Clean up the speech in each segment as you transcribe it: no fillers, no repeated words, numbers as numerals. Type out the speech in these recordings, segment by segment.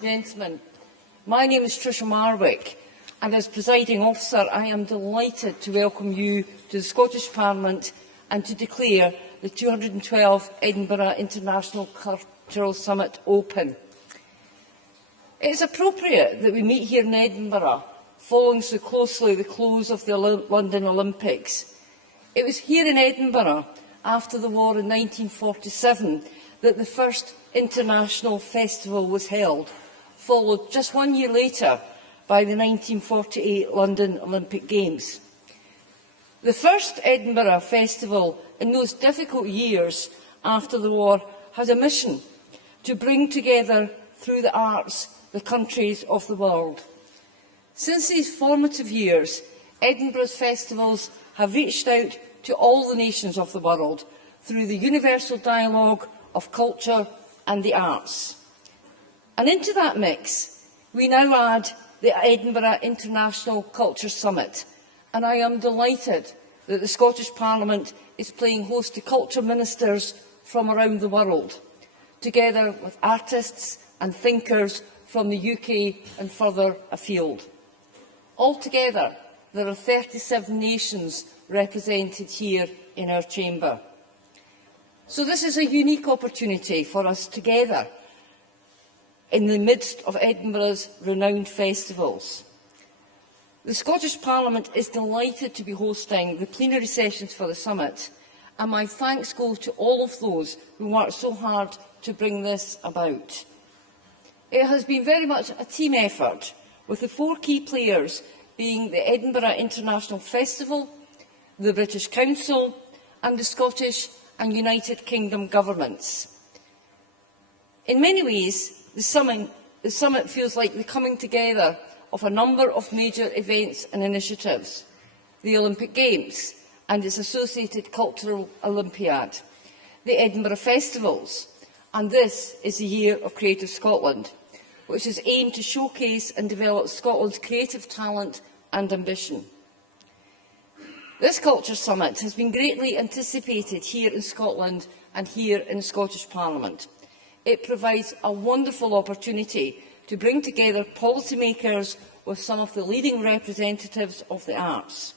Gentlemen, my name is Tricia Marwick, and as presiding officer I am delighted to welcome you to the Scottish Parliament and to declare the 212th Edinburgh International Cultural Summit open. It is appropriate that we meet here in Edinburgh, following so closely the close of the London Olympics. It was here in Edinburgh, after the war in 1947, that the first international festival was held, followed just 1 year later by the 1948 London Olympic Games. The first Edinburgh Festival in those difficult years after the war had a mission to bring together, through the arts, the countries of the world. Since these formative years, Edinburgh's festivals have reached out to all the nations of the world through the universal dialogue of culture and the arts. And into that mix, we now add the Edinburgh International Culture Summit, and I am delighted that the Scottish Parliament is playing host to culture ministers from around the world, together with artists and thinkers from the UK and further afield. Altogether, there are 37 nations represented here in our chamber. So this is a unique opportunity for us together in the midst of Edinburgh's renowned festivals. The Scottish Parliament is delighted to be hosting the plenary sessions for the summit, and my thanks go to all of those who worked so hard to bring this about. It has been very much a team effort, with the four key players being the Edinburgh International Festival, the British Council and the Scottish and United Kingdom governments. In many ways, the summit feels like the coming together of a number of major events and initiatives: the Olympic Games and its associated cultural Olympiad, the Edinburgh Festivals, and this is the Year of Creative Scotland, which is aimed to showcase and develop Scotland's creative talent and ambition. This Culture Summit has been greatly anticipated here in Scotland and here in the Scottish Parliament. It provides a wonderful opportunity to bring together policymakers with some of the leading representatives of the arts.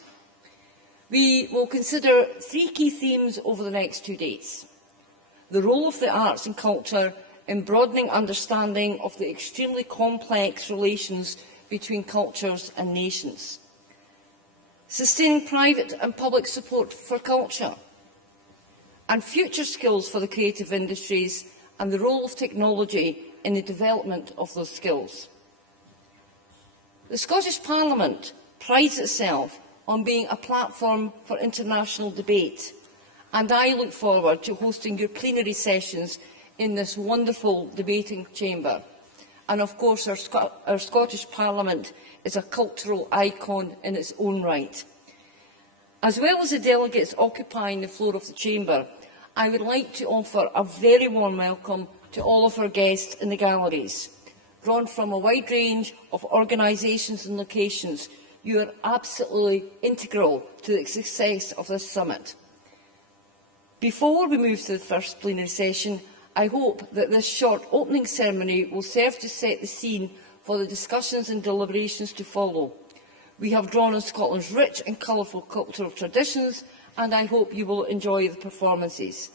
We will consider three key themes over the next 2 days: the role of the arts and culture in broadening understanding of the extremely complex relations between cultures and nations, sustaining private and public support for culture, and future skills for the creative industries and the role of technology in the development of those skills. The Scottish Parliament prides itself on being a platform for international debate, and I look forward to hosting your plenary sessions in this wonderful debating chamber. And of course, our Scottish Parliament is a cultural icon in its own right. As well as the delegates occupying the floor of the chamber, I would like to offer a very warm welcome to all of our guests in the galleries. Drawn from a wide range of organisations and locations, you are absolutely integral to the success of this summit. Before we move to the first plenary session, I hope that this short opening ceremony will serve to set the scene for the discussions and deliberations to follow. We have drawn on Scotland's rich and colourful cultural traditions, and I hope you will enjoy the performances.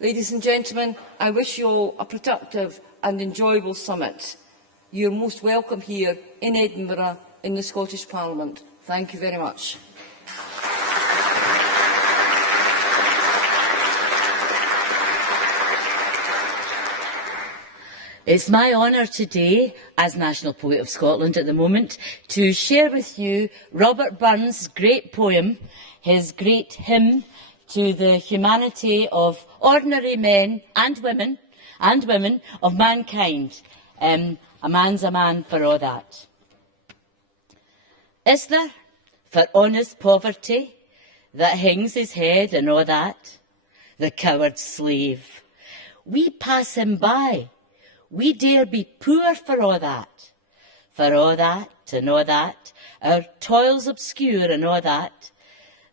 Ladies and gentlemen, I wish you all a productive and enjoyable summit. You are most welcome here in Edinburgh in the Scottish Parliament. Thank you very much. It's my honour today, as National Poet of Scotland at the moment, to share with you Robert Burns' great poem, his great hymn to the humanity of ordinary men and women of mankind. A man's a man for all that. Is there, for honest poverty, that hangs his head and all that? The coward slave. We pass him by. We dare be poor for all that. For all that and all that, our toils obscure and all that.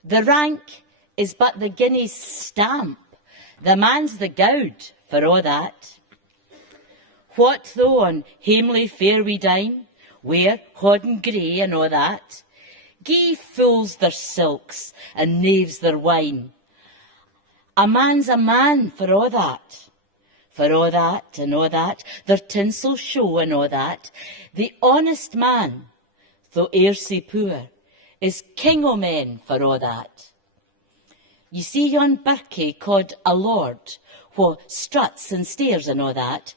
The rank is but the guinea's stamp. The man's the gowd for all that. What though on hamely fair we dine, wear hodden grey and a' that? Gie fools their silks and knaves their wine. A man's a man for a' that. For a' that and a' that, their tinsel show and a' that. The honest man, though e'er sae poor, is king o' men for a' that. Ye see yon birkie called a lord, wha struts and stares and a' that.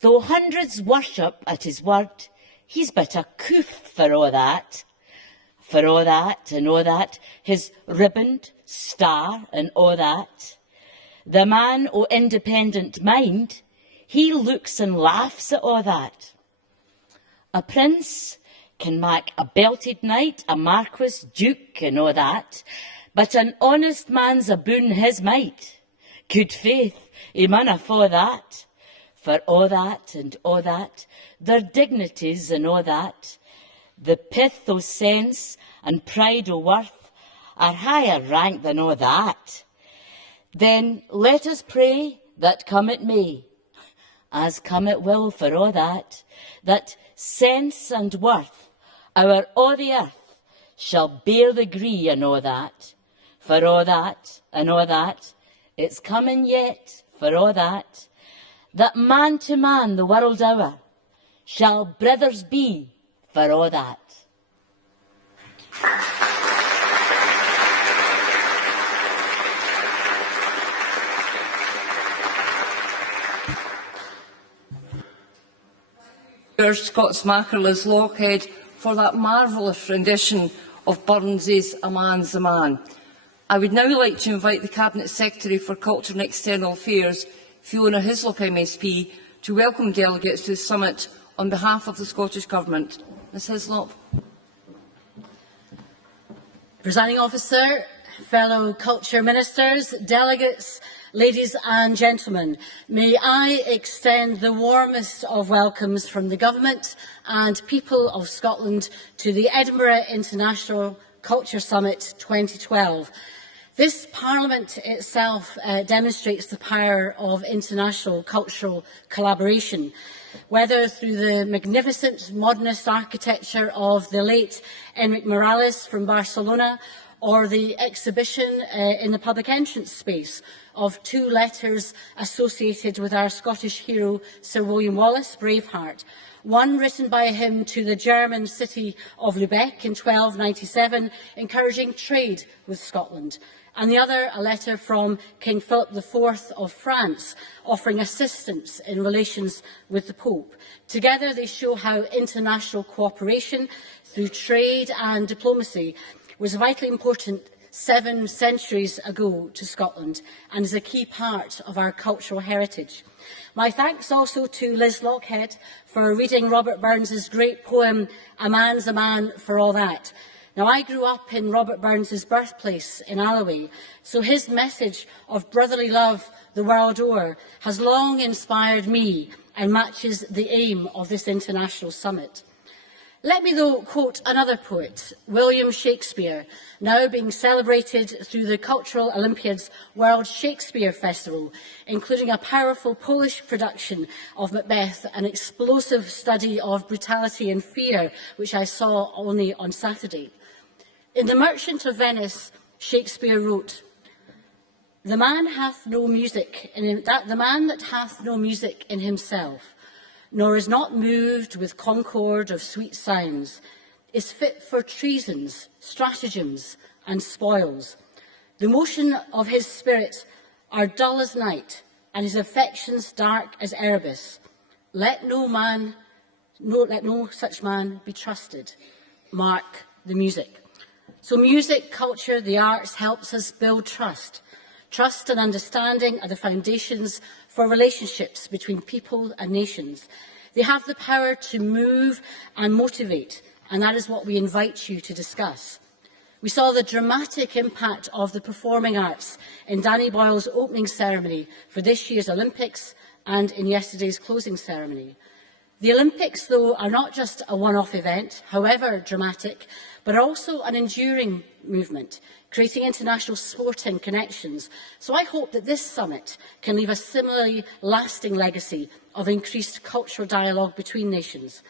Though hundreds worship at his word, he's but a coof for a' that. For a' that and a' that, his ribband, star and a' that. The man o' independent mind, he looks and laughs at a' that. A prince can mak a belted knight, a marquis, duke and a' that, but an honest man's aboon his might. Good faith, he maunna fa' that. For a' that and a' that, their dignities and a' that, the pith o' sense and pride o' worth are higher rank than a' that. Then let us pray that come it may, as come it will for a' that sense and worth our o' the earth shall bear the gree and a' that. For a' that and a' that, it's coming yet for a' that man to man the world o'er shall brothers be for a' that. Scots Macker Liz Lochhead for that marvellous rendition of Burns's A Man's a Man. I would now like to invite the Cabinet Secretary for Culture and External Affairs, Fiona Hislop MSP, to welcome delegates to the summit on behalf of the Scottish Government. Ms Hislop. Presiding Officer, fellow Culture Ministers, delegates, ladies and gentlemen, may I extend the warmest of welcomes from the Government and people of Scotland to the Edinburgh International Culture Summit 2012. This Parliament itself demonstrates the power of international cultural collaboration, whether through the magnificent modernist architecture of the late Enric Morales from Barcelona, or the exhibition in the public entrance space of 2 letters associated with our Scottish hero Sir William Wallace, Braveheart. One written by him to the German city of Lubeck in 1297, encouraging trade with Scotland, and the other a letter from King Philip IV of France, offering assistance in relations with the Pope. Together they show how international cooperation through trade and diplomacy was vitally important 7 centuries ago to Scotland and is a key part of our cultural heritage. My thanks also to Liz Lochhead for reading Robert Burns's great poem, A Man's a Man for All That. Now, I grew up in Robert Burns's birthplace in Alloway, so his message of brotherly love the world o'er has long inspired me and matches the aim of this international summit. Let me, though, quote another poet, William Shakespeare, now being celebrated through the Cultural Olympiad's World Shakespeare Festival, including a powerful Polish production of Macbeth, an explosive study of brutality and fear, which I saw only on Saturday. In The Merchant of Venice, Shakespeare wrote, "The man hath no music the man that hath no music in himself, nor is not moved with concord of sweet sounds, is fit for treasons, stratagems, and spoils. The motion of his spirit are dull as night, and his affections dark as Erebus. Let no such man be trusted." Mark the music. So music, culture, the arts helps us build trust. Trust and understanding are the foundations for relationships between people and nations. They have the power to move and motivate, and that is what we invite you to discuss. We saw the dramatic impact of the performing arts in Danny Boyle's opening ceremony for this year's Olympics and in yesterday's closing ceremony. The Olympics, though, are not just a one-off event, however dramatic, but are also an enduring movement, creating international sporting connections. So I hope that this summit can leave a similarly lasting legacy of increased cultural dialogue between nations.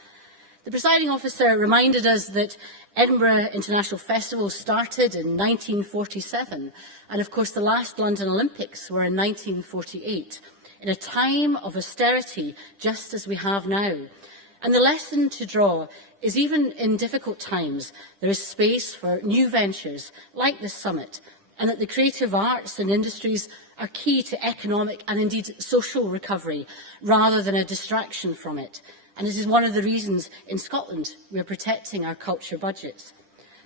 The presiding officer reminded us that Edinburgh International Festival started in 1947, and of course the last London Olympics were in 1948, in a time of austerity just as we have now. And the lesson to draw is even in difficult times, there is space for new ventures like this summit, and that the creative arts and industries are key to economic and indeed social recovery, rather than a distraction from it. And this is one of the reasons in Scotland we are protecting our culture budgets.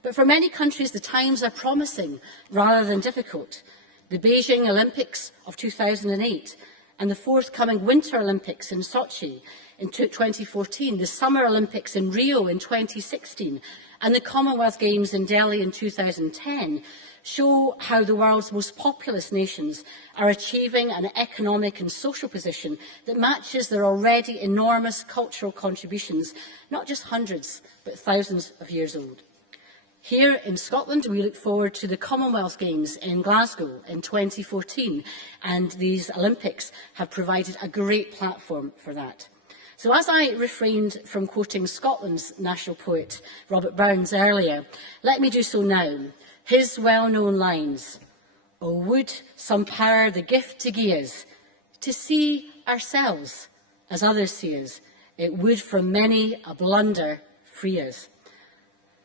But for many countries, the times are promising rather than difficult. The Beijing Olympics of 2008 and the forthcoming Winter Olympics in Sochi in 2014, the Summer Olympics in Rio in 2016, and the Commonwealth Games in Delhi in 2010 show how the world's most populous nations are achieving an economic and social position that matches their already enormous cultural contributions, not just hundreds, but thousands of years old. Here in Scotland, we look forward to the Commonwealth Games in Glasgow in 2014, and these Olympics have provided a great platform for that. So as I refrained from quoting Scotland's national poet, Robert Burns, earlier, let me do so now. His well-known lines, "O would some power the gift to gie us, to see ourselves as others see us, it would from many a blunder free us."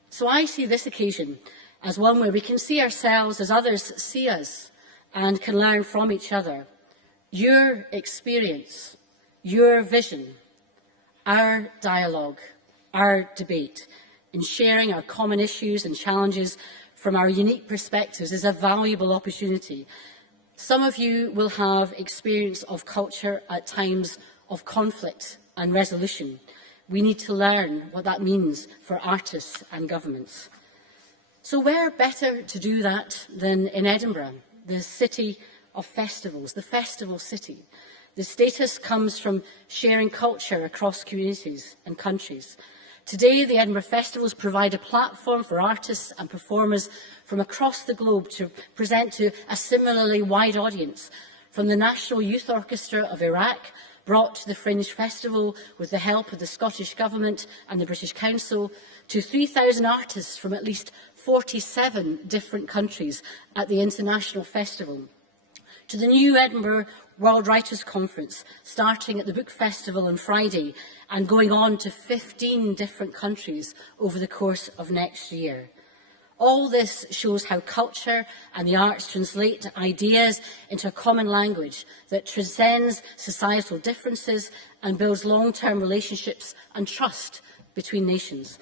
So I see this occasion as one where we can see ourselves as others see us and can learn from each other. Your experience, your vision, our dialogue, our debate, in sharing our common issues and challenges from our unique perspectives is a valuable opportunity. Some of you will have experience of culture at times of conflict and resolution. We need to learn what that means for artists and governments. So where better to do that than in Edinburgh, the city of festivals, the festival city? The status comes from sharing culture across communities and countries. Today, the Edinburgh Festivals provide a platform for artists and performers from across the globe to present to a similarly wide audience, from the National Youth Orchestra of Iraq, brought to the Fringe Festival with the help of the Scottish Government and the British Council, to 3,000 artists from at least 47 different countries at the International Festival, to the new Edinburgh World Writers' Conference, starting at the Book Festival on Friday and going on to 15 different countries over the course of next year. All this shows how culture and the arts translate ideas into a common language that transcends societal differences and builds long-term relationships and trust between nations.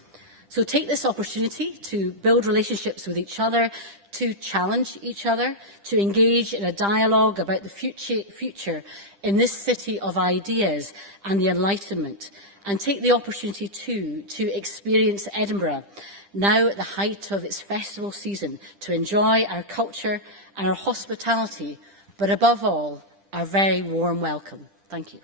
So take this opportunity to build relationships with each other, to challenge each other, to engage in a dialogue about the future in this city of ideas and the Enlightenment, and take the opportunity too to experience Edinburgh, now at the height of its festival season, to enjoy our culture and our hospitality, but above all, our very warm welcome. Thank you.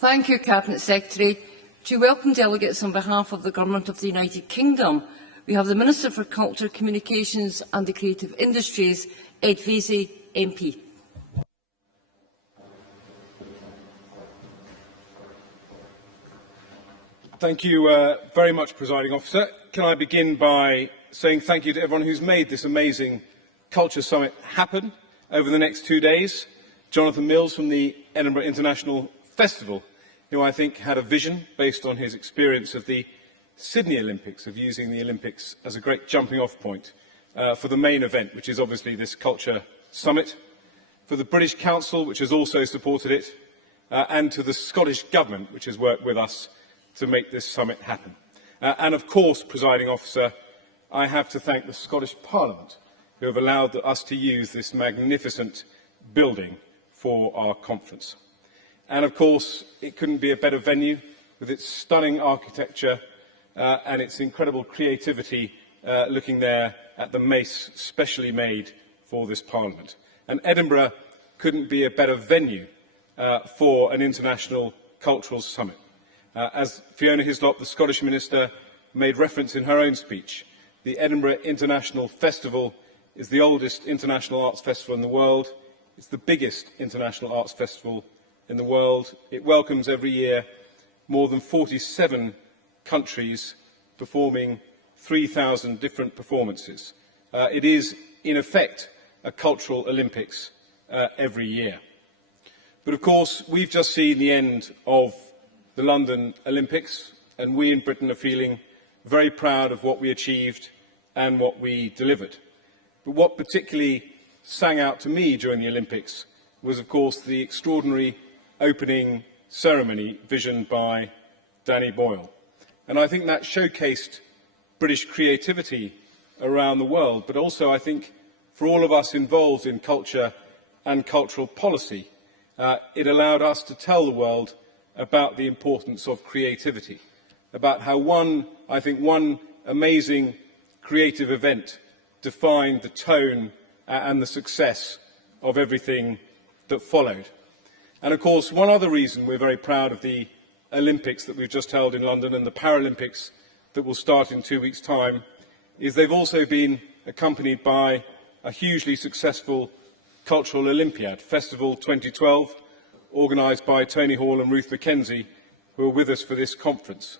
Thank you, Cabinet Secretary. To welcome delegates on behalf of the Government of the United Kingdom, we have the Minister for Culture, Communications and the Creative Industries, Ed Vaizey, MP. Thank you very much, Presiding Officer. Can I begin by saying thank you to everyone who's made this amazing Culture Summit happen over the next 2 days. Jonathan Mills from the Edinburgh International Festival, who I think had a vision based on his experience of the Sydney Olympics, of using the Olympics as a great jumping-off point for the main event, which is obviously this Culture Summit, for the British Council, which has also supported it, and to the Scottish Government, which has worked with us to make this summit happen. And of course, Presiding Officer, I have to thank the Scottish Parliament, who have allowed us to use this magnificent building for our conference. And of course, it couldn't be a better venue with its stunning architecture and its incredible creativity looking there at the mace specially made for this Parliament. And Edinburgh couldn't be a better venue for an international cultural summit. As Fiona Hislop, the Scottish Minister, made reference in her own speech, the Edinburgh International Festival is the oldest international arts festival in the world. It's the biggest international arts festival in the world. It welcomes every year more than 47 countries performing 3,000 different performances. It is, in effect, a cultural Olympics every year. But of course, we've just seen the end of the London Olympics, and we in Britain are feeling very proud of what we achieved and what we delivered. But what particularly sang out to me during the Olympics was, of course, the extraordinary opening ceremony visioned by Danny Boyle. And I think that showcased British creativity around the world, but also, I think, for all of us involved in culture and cultural policy, it allowed us to tell the world about the importance of creativity, about how one amazing creative event defined the tone and the success of everything that followed. And of course, one other reason we're very proud of the Olympics that we've just held in London and the Paralympics that will start in 2 weeks' time is they've also been accompanied by a hugely successful Cultural Olympiad, Festival 2012, organised by Tony Hall and Ruth Mackenzie, who are with us for this conference.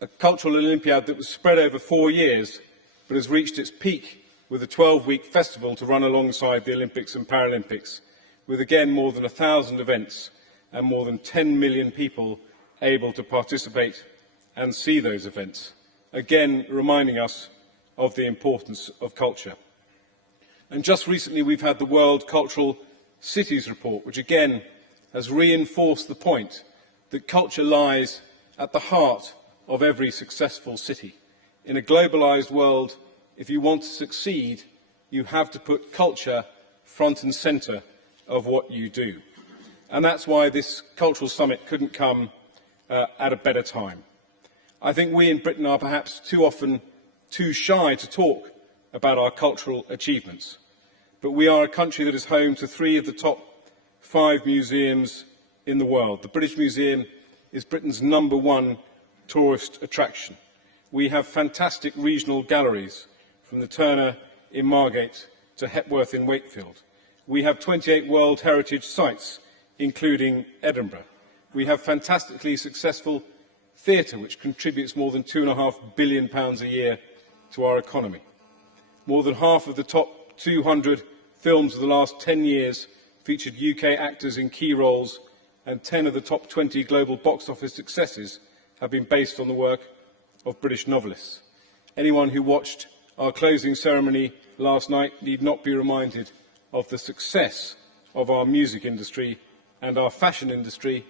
A Cultural Olympiad that was spread over 4 years, but has reached its peak with a 12-week festival to run alongside the Olympics and Paralympics, with again more than 1,000 events and more than 10 million people able to participate and see those events, again reminding us of the importance of culture. And just recently we've had the World Cultural Cities Report, which again has reinforced the point that culture lies at the heart of every successful city. In a globalised world, if you want to succeed, you have to put culture front and centre of what you do. And that's why this cultural summit couldn't come at a better time. I think we in Britain are perhaps too often too shy to talk about our cultural achievements. But we are a country that is home to 3 of the top 5 museums in the world. The British Museum is Britain's #1 tourist attraction. We have fantastic regional galleries, from the Turner in Margate to Hepworth in Wakefield. We have 28 World Heritage Sites, including Edinburgh. We have fantastically successful theatre, which contributes more than £2.5 billion a year to our economy. More than half of the top 200 films of the last 10 years featured UK actors in key roles, and 10 of the top 20 global box office successes have been based on the work of British novelists. Anyone who watched our closing ceremony last night need not be reminded of the success of our music industry and our fashion industry,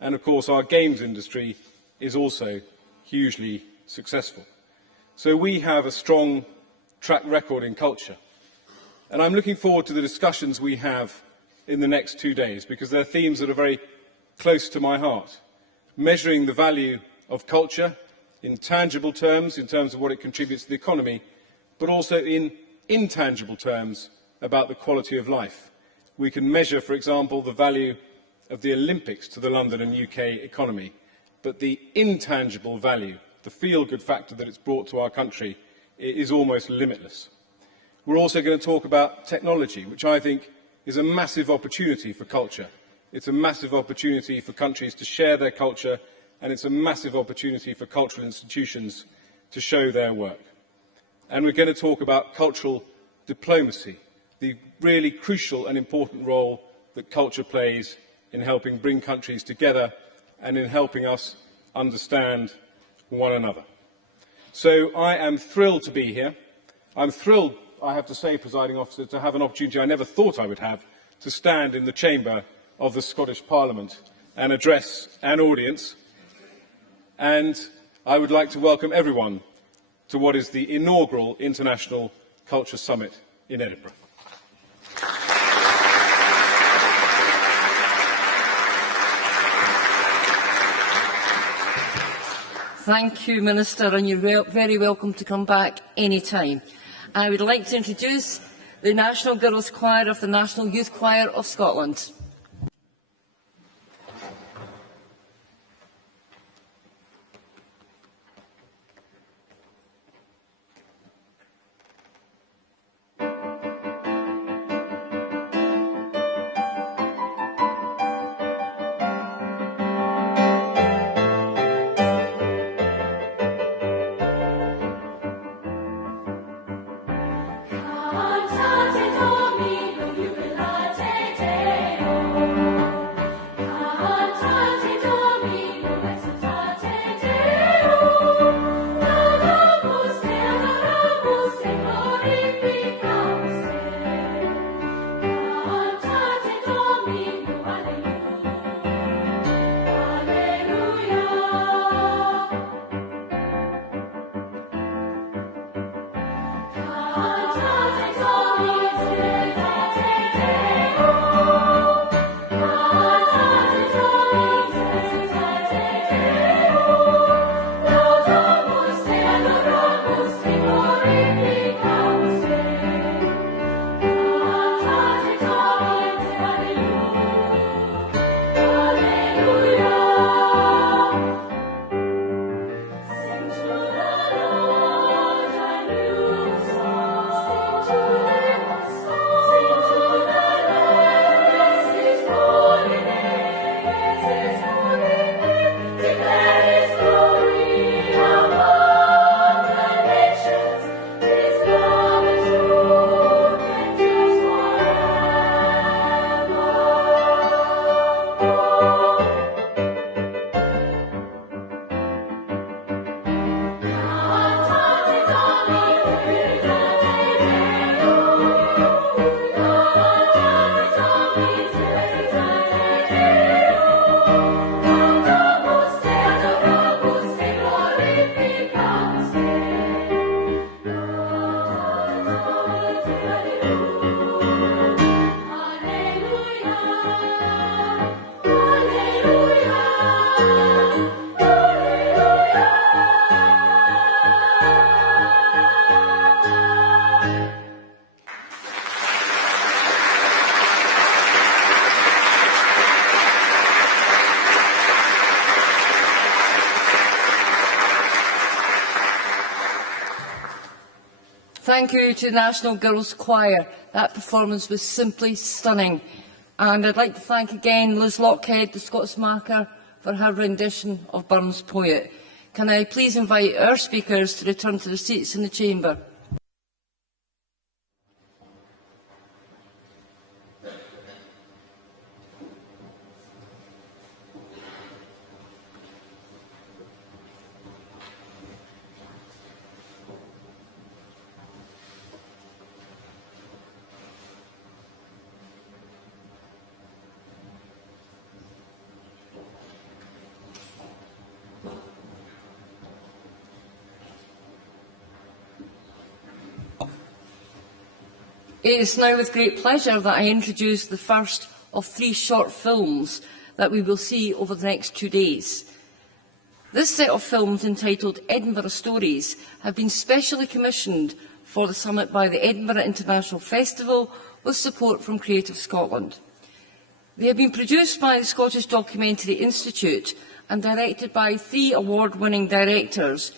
and of course our games industry is also hugely successful. So we have a strong track record in culture. And I'm looking forward to the discussions we have in the next 2 days, because they're themes that are very close to my heart. Measuring the value of culture in tangible terms, in terms of what it contributes to the economy, but also in intangible terms about the quality of life. We can measure, for example, the value of the Olympics to the London and UK economy, but the intangible value, the feel-good factor that it's brought to our country, is almost limitless. We're also going to talk about technology, which I think is a massive opportunity for culture. It's a massive opportunity for countries to share their culture, and it's a massive opportunity for cultural institutions to show their work. And we're going to talk about cultural diplomacy, the really crucial and important role that culture plays in helping bring countries together and in helping us understand one another. So I am thrilled to be here. I'm thrilled, I have to say, Presiding Officer, to have an opportunity I never thought I would have to stand in the chamber of the Scottish Parliament and address an audience. And I would like to welcome everyone to what is the inaugural International Culture Summit in Edinburgh. Thank you, Minister, and you're very welcome to come back any time. I would like to introduce the National Girls' Choir of the National Youth Choir of Scotland. Cantate Domino, jubilate Deo. Cantate Domino, exultate Deo. Laudamus te, adoramus te, glorificamus te. Cantate Domino, alleluia, alleluia. Cantate Domino, exultate Deo. Cantate Domino, exultate Deo. Laudamus te, adoramus te, glorificamus te. Cantate Domino, alleluia, alleluia. Sing to the Lord a new song. Sing to the Lord, bless His holy name, bless His holy name. Declare His glory among the nations. His love and truth endures forever. Cantate Domino, jubilate Deo. Cantate Domino, exultate Deo. Laudamus te, adoramus te, glorificamus te. Cantate Domino, alleluia, alleluia. Thank you to the National Girls' Choir. That performance was simply stunning. And I'd like to thank again Liz Lockhead, the Scots Marker, for her rendition of Burns' Poet. Can I please invite our speakers to return to their seats in the chamber? It is now with great pleasure that I introduce the first of 3 short films that we will see over the next 2 days. This set of films, entitled Edinburgh Stories, have been specially commissioned for the summit by the Edinburgh International Festival with support from Creative Scotland. They have been produced by the Scottish Documentary Institute and directed by 3 award-winning directors,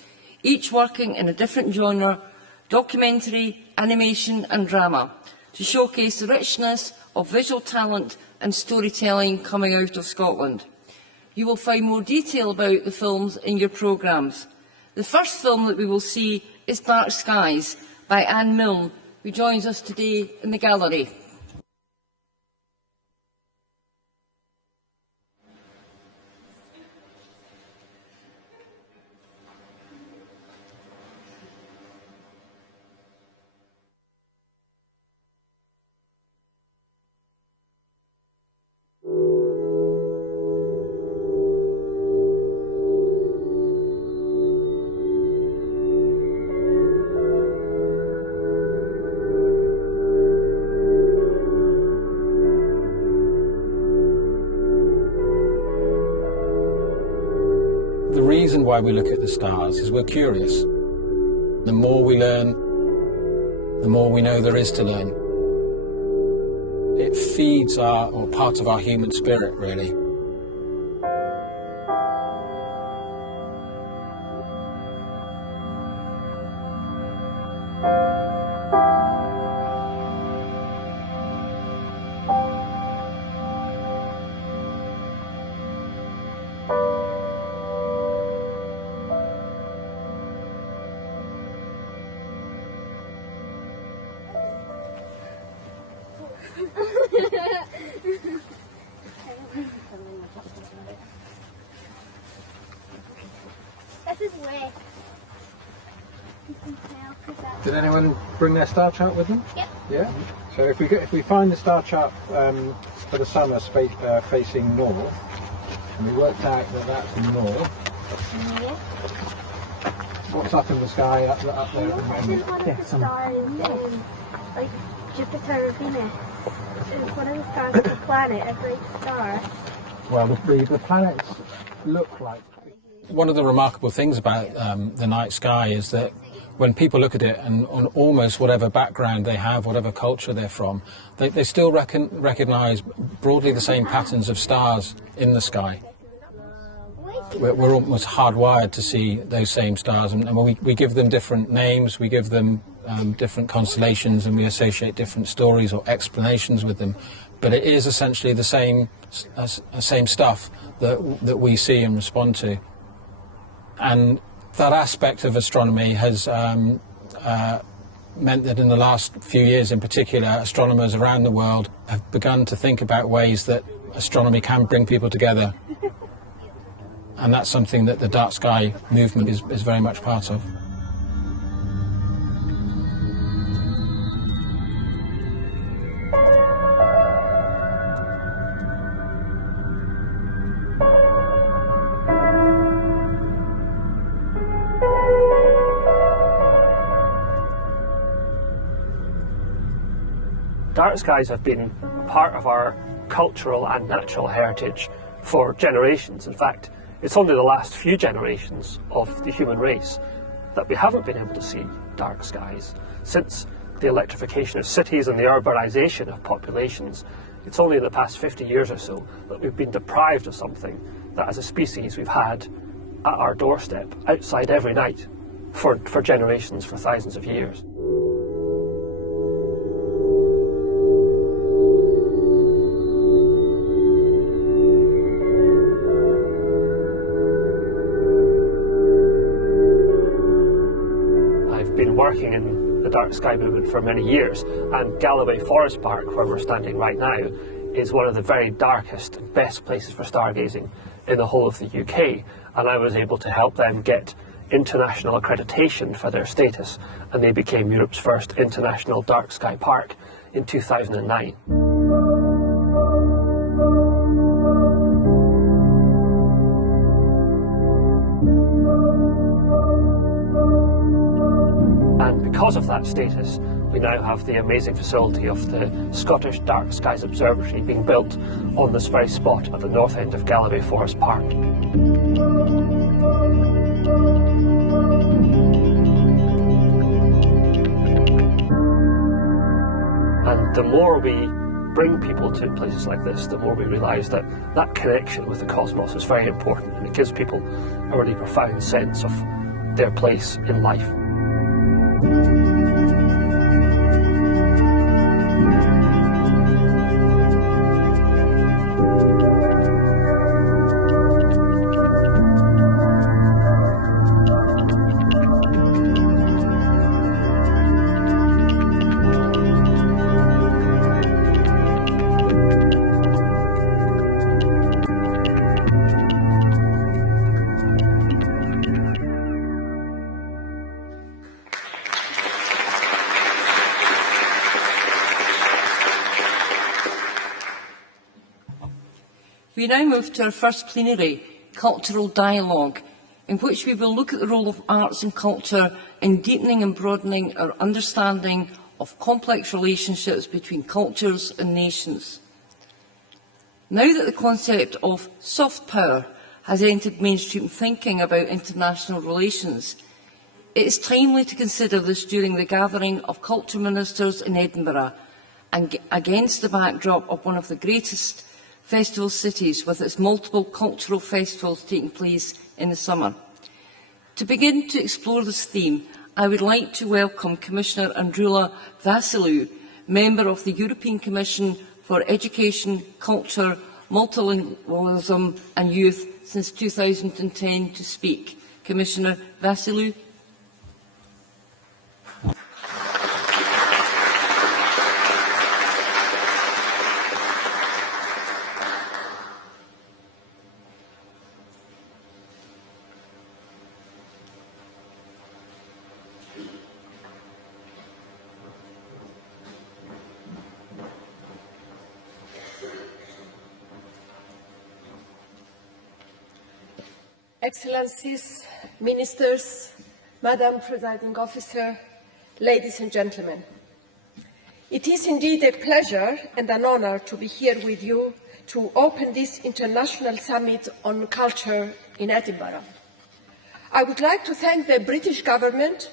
each working in a different genre: documentary, animation and drama, to showcase the richness of visual talent and storytelling coming out of Scotland. You will find more detail about the films in your programmes. The first film that we will see is Dark Skies by Anne Milne, who joins us today in the gallery. reason why we look at the stars is we're curious. The more we learn, the more we know there is to learn. It feeds part of our human spirit, really. This is wet. You can tell 'cause that's... Did anyone bring their star chart with them? Yep. Yeah. So if we find the star chart for the summer facing north, and we worked out that that's north. Yeah. What's up in the sky up there at the Isn't moment? one of the stars like Jupiter or Venus? Is one of the stars a planet, a bright star? Well, the planets look like. One of the remarkable things about the night sky is that when people look at it, and on almost whatever background they have, whatever culture they're from, they still recognise broadly the same patterns of stars in the sky. We're almost hardwired to see those same stars, and we give them different names, we give them different constellations, and we associate different stories or explanations with them. But it is essentially the same stuff that we see and respond to. And that aspect of astronomy has meant that in the last few years in particular, astronomers around the world have begun to think about ways that astronomy can bring people together. And that's something that the dark sky movement is very much part of. Dark skies have been part of our cultural and natural heritage for generations. In fact, it's only the last few generations of the human race that we haven't been able to see dark skies. Since the electrification of cities and the urbanisation of populations, it's only in the past 50 years or so that we've been deprived of something that as a species we've had at our doorstep, outside every night, for generations, for thousands of years. Working in the dark sky movement for many years, and Galloway Forest Park, where we're standing right now, is one of the very darkest and best places for stargazing in the whole of the UK, and I was able to help them get international accreditation for their status, and they became Europe's first international dark sky park in 2009. Because of that status, we now have the amazing facility of the Scottish Dark Skies Observatory being built on this very spot at the north end of Galloway Forest Park. And the more we bring people to places like this, the more we realise that that connection with the cosmos is very important, and it gives people a really profound sense of their place in life. We now move to our first plenary, Cultural Dialogue, in which we will look at the role of arts and culture in deepening and broadening our understanding of complex relationships between cultures and nations. Now that the concept of soft power has entered mainstream thinking about international relations. It is timely to consider this during the gathering of culture ministers in Edinburgh, and against the backdrop of one of the greatest festival cities with its multiple cultural festivals taking place in the summer. To begin to explore this theme, I would like to welcome Commissioner Andrula Vassiliou, Member of the European Commission for Education, Culture, Multilingualism and Youth since 2010 to speak. Commissioner Vassiliou. Excellencies, Ministers, Madam Presiding Officer, ladies and gentlemen. It is indeed a pleasure and an honour to be here with you to open this International Summit on Culture in Edinburgh. I would like to thank the British Government,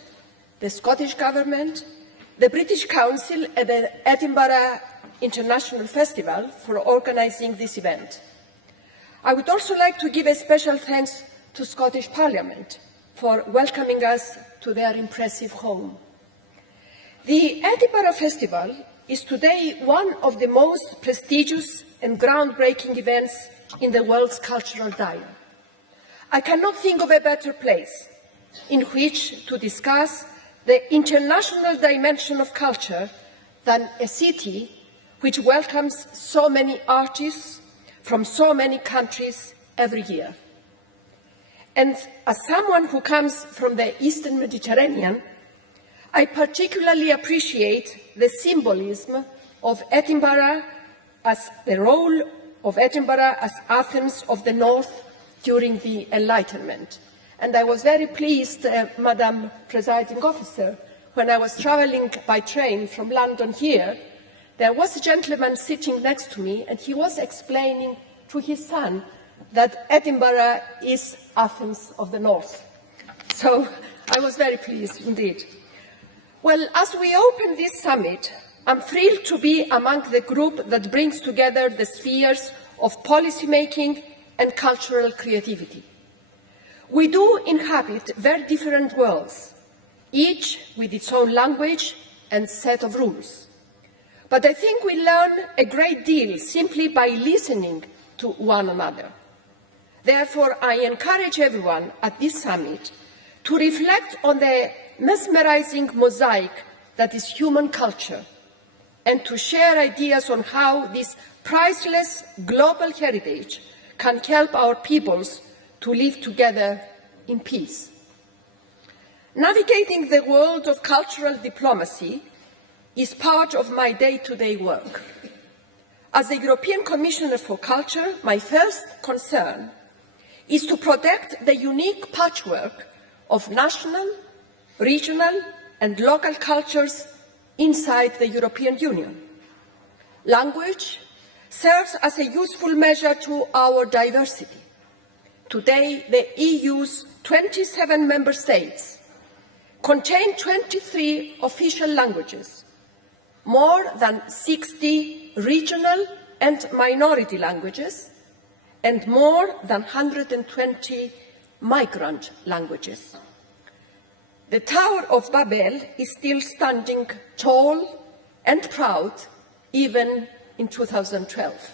the Scottish Government, the British Council and the Edinburgh International Festival for organising this event. I would also like to give a special thanks to Scottish Parliament for welcoming us to their impressive home. The Edinburgh Festival is today one of the most prestigious and groundbreaking events in the world's cultural dialogue. I cannot think of a better place in which to discuss the international dimension of culture than a city which welcomes so many artists from so many countries every year. And as someone who comes from the Eastern Mediterranean, I particularly appreciate the symbolism of Edinburgh as the role of Edinburgh as Athens of the North during the Enlightenment. And I was very pleased, Madam Presiding Officer, when I was travelling by train from London here, there was a gentleman sitting next to me and he was explaining to his son that Edinburgh is Athens of the North. So I was very pleased indeed. Well, as we open this summit, I'm thrilled to be among the group that brings together the spheres of policy making and cultural creativity. We do inhabit very different worlds, each with its own language and set of rules. But I think we learn a great deal simply by listening to one another. Therefore, I encourage everyone at this summit to reflect on the mesmerizing mosaic that is human culture and to share ideas on how this priceless global heritage can help our peoples to live together in peace. Navigating the world of cultural diplomacy is part of my day-to-day work. As the European Commissioner for Culture, my first concern is to protect the unique patchwork of national, regional and local cultures inside the European Union. Language serves as a useful measure to our diversity. Today, the EU's 27 member states contain 23 official languages, more than 60 regional and minority languages, and more than 120 migrant languages. The Tower of Babel is still standing tall and proud, even in 2012.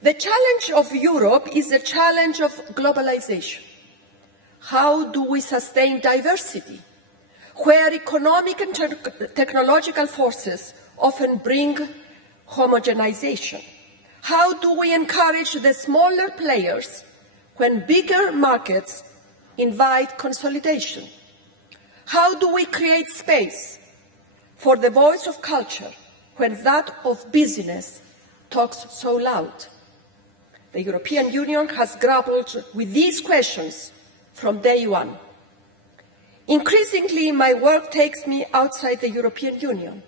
The challenge of Europe is the challenge of globalization. How do we sustain diversity, where economic and technological forces often bring homogenization? How do we encourage the smaller players when bigger markets invite consolidation? How do we create space for the voice of culture when that of business talks so loud? The European Union has grappled with these questions from day one. Increasingly, my work takes me outside the European Union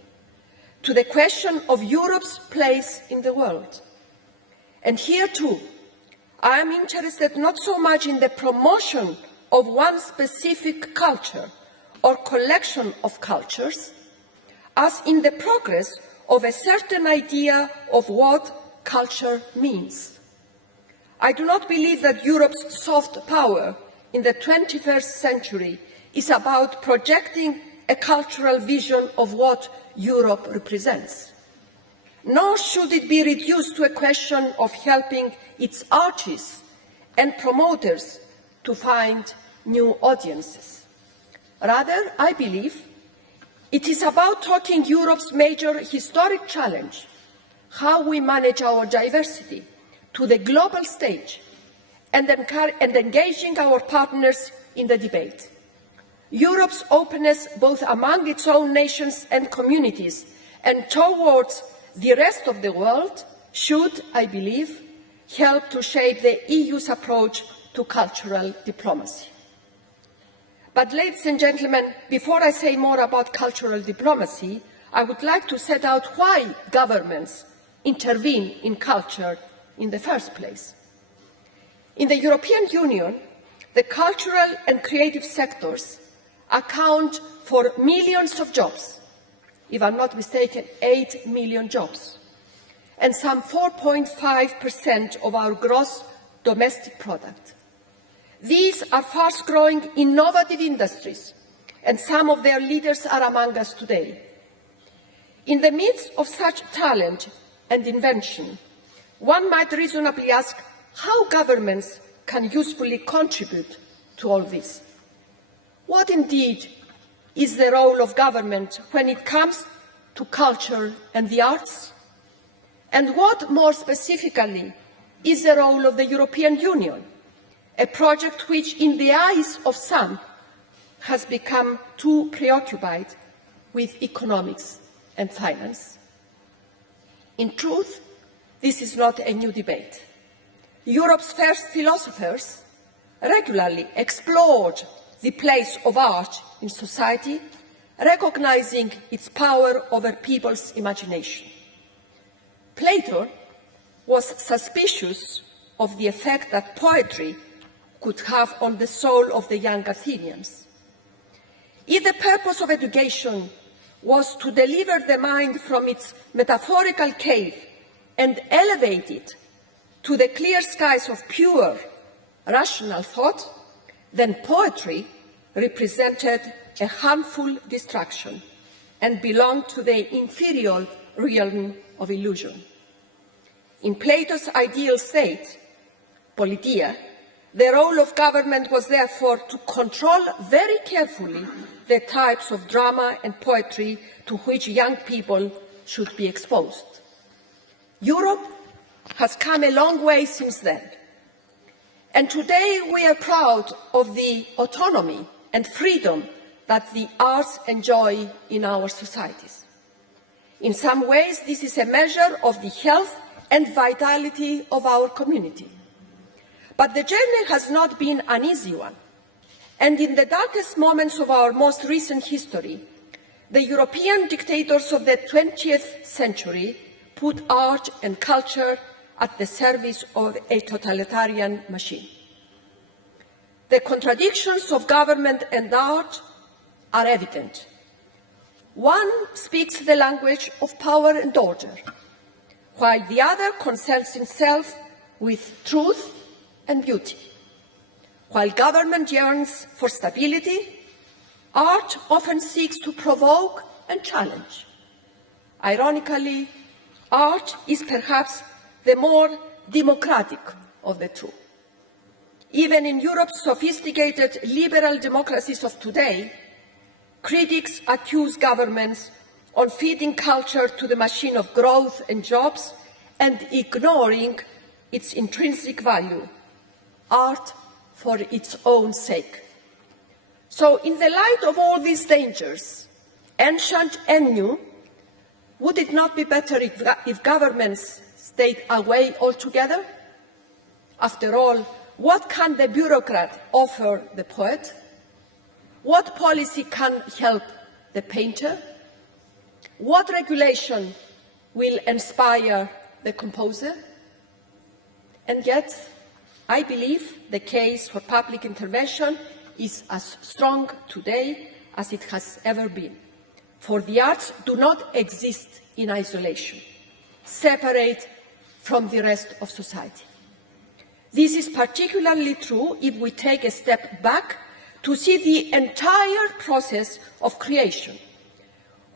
to the question of Europe's place in the world. And here too, I am interested not so much in the promotion of one specific culture or collection of cultures, as in the progress of a certain idea of what culture means. I do not believe that Europe's soft power in the 21st century is about projecting a cultural vision of what Europe represents. Nor should it be reduced to a question of helping its artists and promoters to find new audiences. Rather, I believe it is about taking Europe's major historic challenge, how we manage our diversity, to the global stage and engaging our partners in the debate. Europe's openness both among its own nations and communities and towards the rest of the world should, I believe, help to shape the EU's approach to cultural diplomacy. But, ladies and gentlemen, before I say more about cultural diplomacy, I would like to set out why governments intervene in culture in the first place. In the European Union, the cultural and creative sectors account for millions of jobs, if I'm not mistaken, 8 million jobs, and some 4.5% of our gross domestic product. These are fast-growing, innovative industries, and some of their leaders are among us today. In the midst of such talent and invention, one might reasonably ask how governments can usefully contribute to all this. What indeed is the role of government when it comes to culture and the arts? And what, more specifically, is the role of the European Union, a project which, in the eyes of some, has become too preoccupied with economics and finance? In truth, this is not a new debate. Europe's first philosophers regularly explored the place of art in society, recognizing its power over people's imagination. Plato was suspicious of the effect that poetry could have on the soul of the young Athenians. If the purpose of education was to deliver the mind from its metaphorical cave and elevate it to the clear skies of pure, rational thought, then poetry represented a harmful distraction and belonged to the inferior realm of illusion. In Plato's ideal state, politia, the role of government was therefore to control very carefully the types of drama and poetry to which young people should be exposed. Europe has come a long way since then, and today we are proud of the autonomy and freedom that the arts enjoy in our societies. In some ways, this is a measure of the health and vitality of our community. But the journey has not been an easy one, and in the darkest moments of our most recent history, the European dictators of the 20th century put art and culture at the service of a totalitarian machine. The contradictions of government and art are evident. One speaks the language of power and order, while the other concerns itself with truth and beauty. While government yearns for stability, art often seeks to provoke and challenge. Ironically, art is perhaps the more democratic of the two. Even in Europe's sophisticated liberal democracies of today, critics accuse governments of feeding culture to the machine of growth and jobs and ignoring its intrinsic value, art for its own sake. So, in the light of all these dangers, ancient and new, would it not be better if governments stayed away altogether? After all, what can the bureaucrat offer the poet? What policy can help the painter? What regulation will inspire the composer? And yet, I believe the case for public intervention is as strong today as it has ever been. For the arts do not exist in isolation, separate from the rest of society. This is particularly true if we take a step back to see the entire process of creation,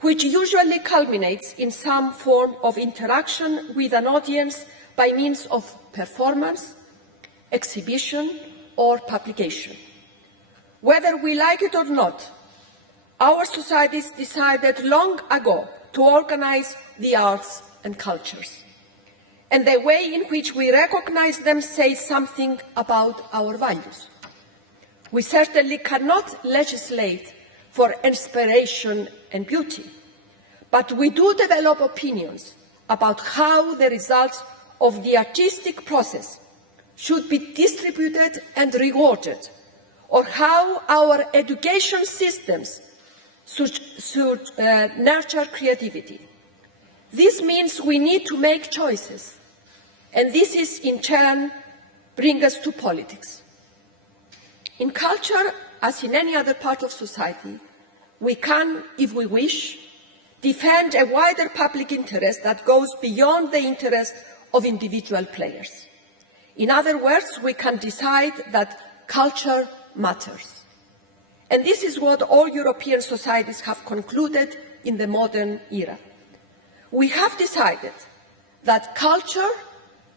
which usually culminates in some form of interaction with an audience by means of performance, exhibition, or publication. Whether we like it or not, our societies decided long ago to organize the arts and cultures. And the way in which we recognize them says something about our values. We certainly cannot legislate for inspiration and beauty, but we do develop opinions about how the results of the artistic process should be distributed and rewarded, or how our education systems should nurture creativity. This means we need to make choices, and this is in turn brings us to politics. In culture, as in any other part of society, we can, if we wish, defend a wider public interest that goes beyond the interest of individual players. In other words, we can decide that culture matters. And this is what all European societies have concluded in the modern era. We have decided that culture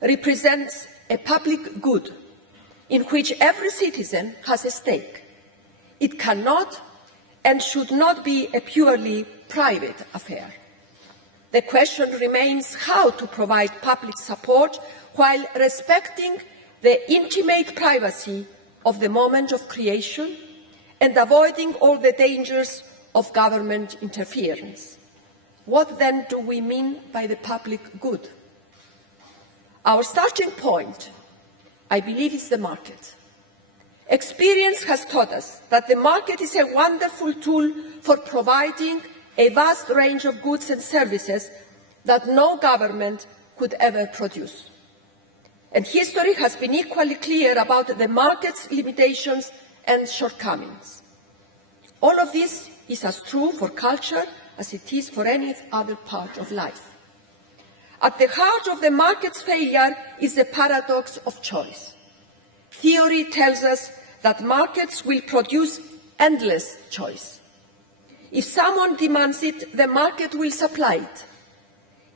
represents a public good in which every citizen has a stake. It cannot and should not be a purely private affair. The question remains how to provide public support while respecting the intimate privacy of the moment of creation and avoiding all the dangers of government interference. What then do we mean by the public good? Our starting point, I believe, is the market. Experience has taught us that the market is a wonderful tool for providing a vast range of goods and services that no government could ever produce. And history has been equally clear about the market's limitations and shortcomings. All of this is as true for culture as it is for any other part of life. At the heart of the market's failure is the paradox of choice. Theory tells us that markets will produce endless choice. If someone demands it, the market will supply it.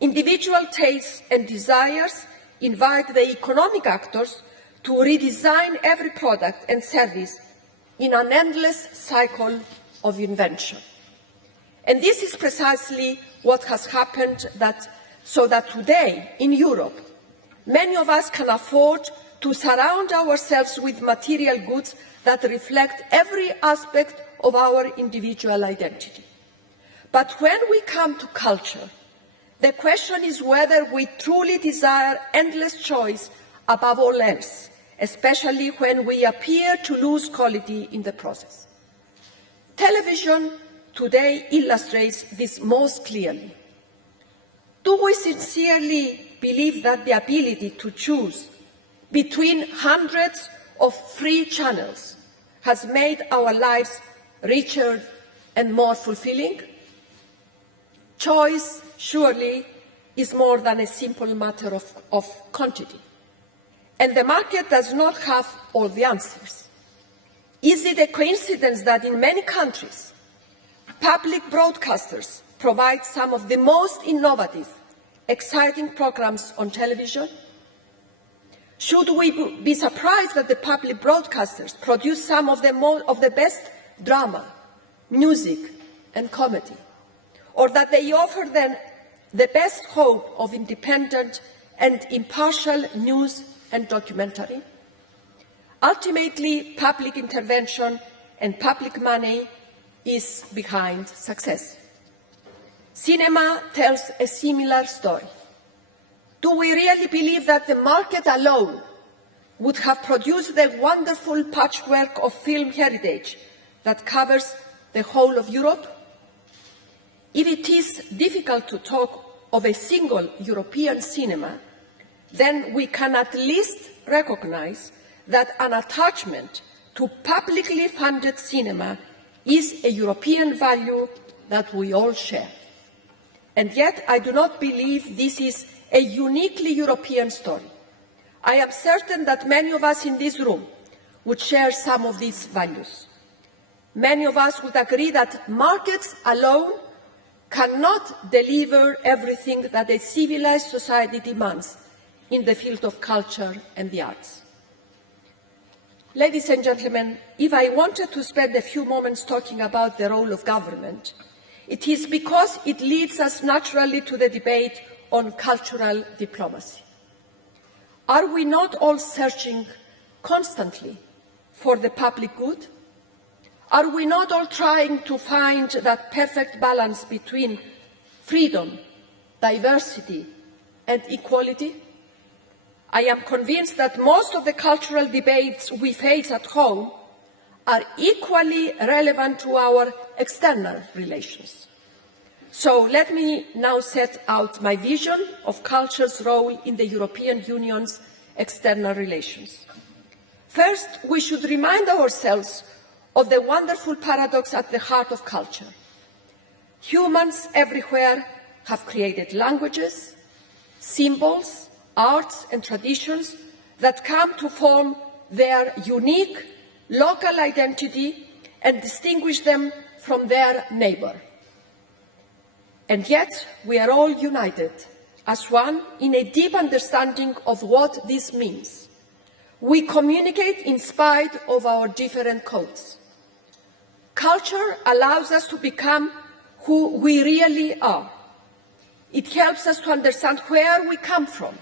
Individual tastes and desires invite the economic actors to redesign every product and service in an endless cycle of invention. And this is precisely what has happened so that today in Europe, many of us can afford to surround ourselves with material goods that reflect every aspect of our individual identity. But when we come to culture, the question is whether we truly desire endless choice above all else, especially when we appear to lose quality in the process. Television today illustrates this most clearly. Do we sincerely believe that the ability to choose between hundreds of free channels has made our lives richer and more fulfilling? Choice, surely, is more than a simple matter of quantity. And the market does not have all the answers. Is it a coincidence that in many countries, public broadcasters provide some of the most innovative, exciting programs on television? Should we be surprised that the public broadcasters produce some of the best drama, music, and comedy? Or that they offer them the best hope of independent and impartial news and documentary? Ultimately, public intervention and public money is behind success. Cinema tells a similar story. Do we really believe that the market alone would have produced the wonderful patchwork of film heritage that covers the whole of Europe? If it is difficult to talk of a single European cinema, then we can at least recognize that an attachment to publicly funded cinema is a European value that we all share. And yet, I do not believe this is a uniquely European story. I am certain that many of us in this room would share some of these values. Many of us would agree that markets alone cannot deliver everything that a civilized society demands in the field of culture and the arts. Ladies and gentlemen, if I wanted to spend a few moments talking about the role of government, it is because it leads us naturally to the debate on cultural diplomacy. Are we not all searching constantly for the public good? Are we not all trying to find that perfect balance between freedom, diversity, and equality? I am convinced that most of the cultural debates we face at home are equally relevant to our external relations. So let me now set out my vision of culture's role in the European Union's external relations. First, we should remind ourselves of the wonderful paradox at the heart of culture. Humans everywhere have created languages, symbols, arts and traditions that come to form their unique local identity and distinguish them from their neighbour. And yet we are all united as one in a deep understanding of what this means. We communicate in spite of our different codes. Culture allows us to become who we really are. It helps us to understand where we come from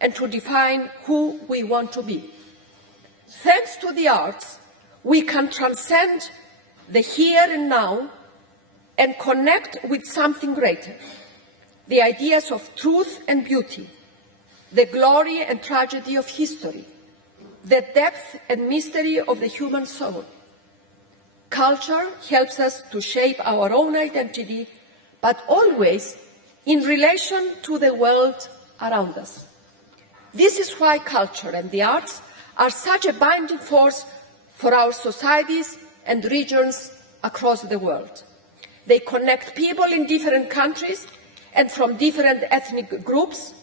and to define who we want to be. Thanks to the arts, we can transcend the here and now and connect with something greater, the ideas of truth and beauty, the glory and tragedy of history, the depth and mystery of the human soul. Culture helps us to shape our own identity, but always in relation to the world around us. This is why culture and the arts are such a binding force for our societies and regions across the world. They connect people in different countries and from different ethnic groups,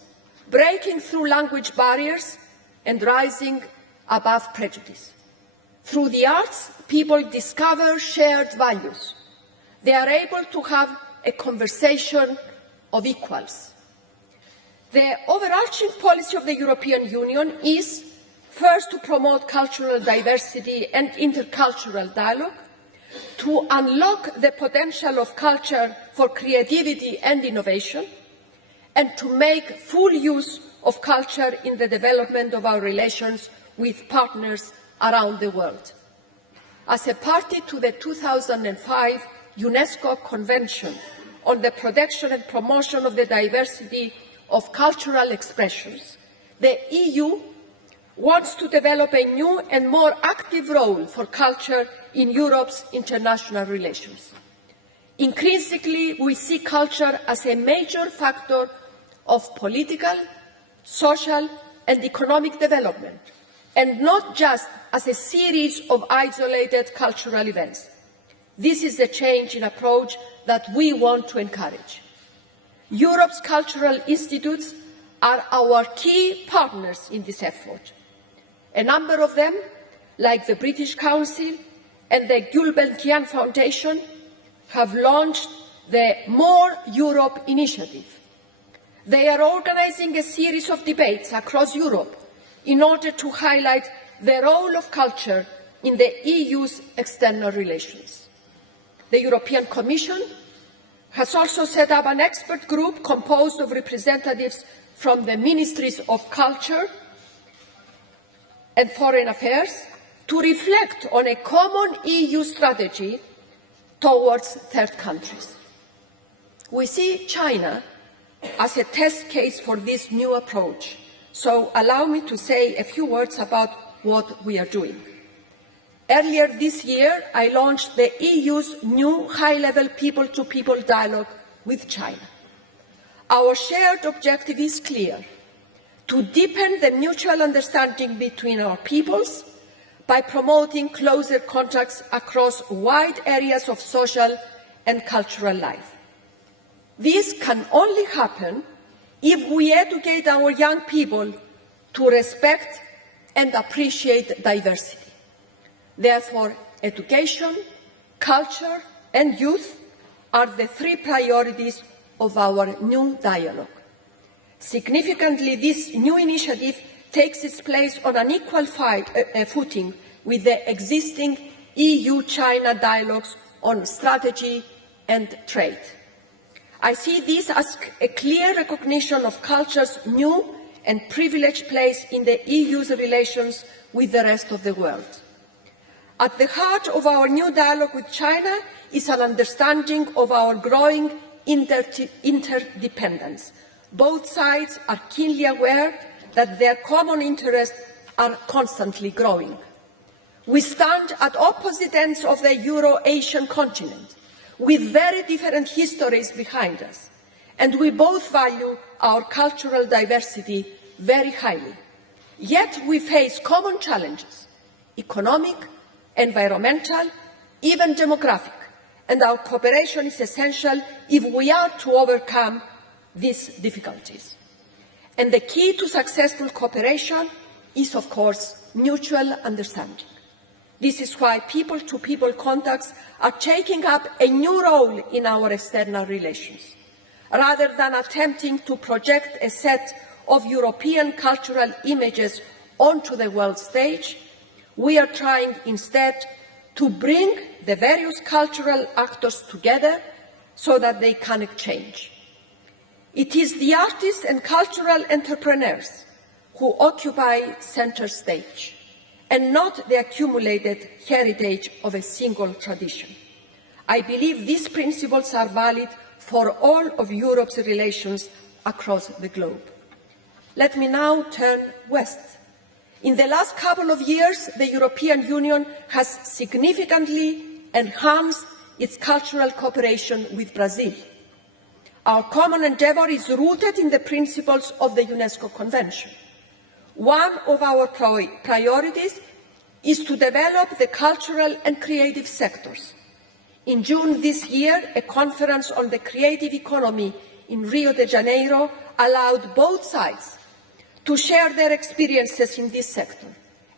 breaking through language barriers and rising above prejudice. Through the arts, people discover shared values. They are able to have a conversation of equals. The overarching policy of the European Union is first to promote cultural diversity and intercultural dialogue, to unlock the potential of culture for creativity and innovation, and to make full use of culture in the development of our relations with partners around the world. As a party to the 2005 UNESCO Convention on the protection and promotion of the diversity of cultural expressions, the EU wants to develop a new and more active role for culture in Europe's international relations. Increasingly, we see culture as a major factor of political, social and economic development, and not just as a series of isolated cultural events. This is the change in approach that we want to encourage. Europe's cultural institutes are our key partners in this effort. A number of them, like the British Council and the Gulbenkian Foundation, have launched the More Europe initiative. They are organising a series of debates across Europe in order to highlight the role of culture in the EU's external relations. The European Commission has also set up an expert group composed of representatives from the Ministries of Culture and Foreign Affairs to reflect on a common EU strategy towards third countries. We see China as a test case for this new approach, so allow me to say a few words about what we are doing. Earlier this year, I launched the EU's new high-level people-to-people dialogue with China. Our shared objective is clear: to deepen the mutual understanding between our peoples by promoting closer contacts across wide areas of social and cultural life. This can only happen if we educate our young people to respect and appreciate diversity. Therefore, education, culture and youth are the three priorities of our new dialogue. Significantly, this new initiative takes its place on an equal footing with the existing EU-China dialogues on strategy and trade. I see this as a clear recognition of culture's new and privileged place in the EU's relations with the rest of the world. At the heart of our new dialogue with China is an understanding of our growing interdependence. Both sides are keenly aware that their common interests are constantly growing. We stand at opposite ends of the Euro-Asian continent, with very different histories behind us, and we both value our cultural diversity very highly. Yet we face common challenges: economic, environmental, even demographic, and our cooperation is essential if we are to overcome these difficulties. And the key to successful cooperation is, of course, mutual understanding. This is why people-to-people contacts are taking up a new role in our external relations. Rather than attempting to project a set of European cultural images onto the world stage, we are trying instead to bring the various cultural actors together so that they can exchange. It is the artists and cultural entrepreneurs who occupy centre stage, and not the accumulated heritage of a single tradition. I believe these principles are valid for all of Europe's relations across the globe. Let me now turn west. In the last couple of years, the European Union has significantly enhanced its cultural cooperation with Brazil. Our common endeavour is rooted in the principles of the UNESCO Convention. One of our priorities is to develop the cultural and creative sectors. In June this year, a conference on the creative economy in Rio de Janeiro allowed both sides to share their experiences in this sector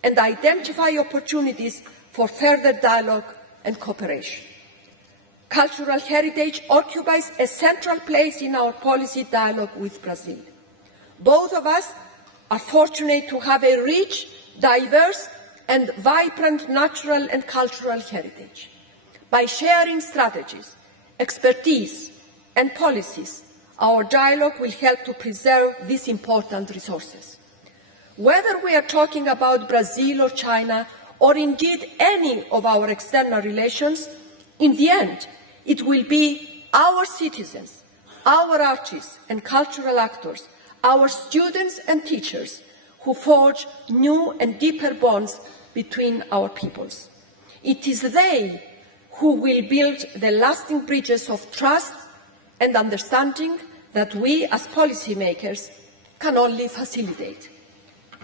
and identify opportunities for further dialogue and cooperation. Cultural heritage occupies a central place in our policy dialogue with Brazil. Both of us are fortunate to have a rich, diverse and vibrant natural and cultural heritage. By sharing strategies, expertise and policies, our dialogue will help to preserve these important resources. Whether we are talking about Brazil or China, or indeed any of our external relations, in the end, it will be our citizens, our artists and cultural actors, our students and teachers who forge new and deeper bonds between our peoples. It is they who will build the lasting bridges of trust and understanding that we as policymakers can only facilitate.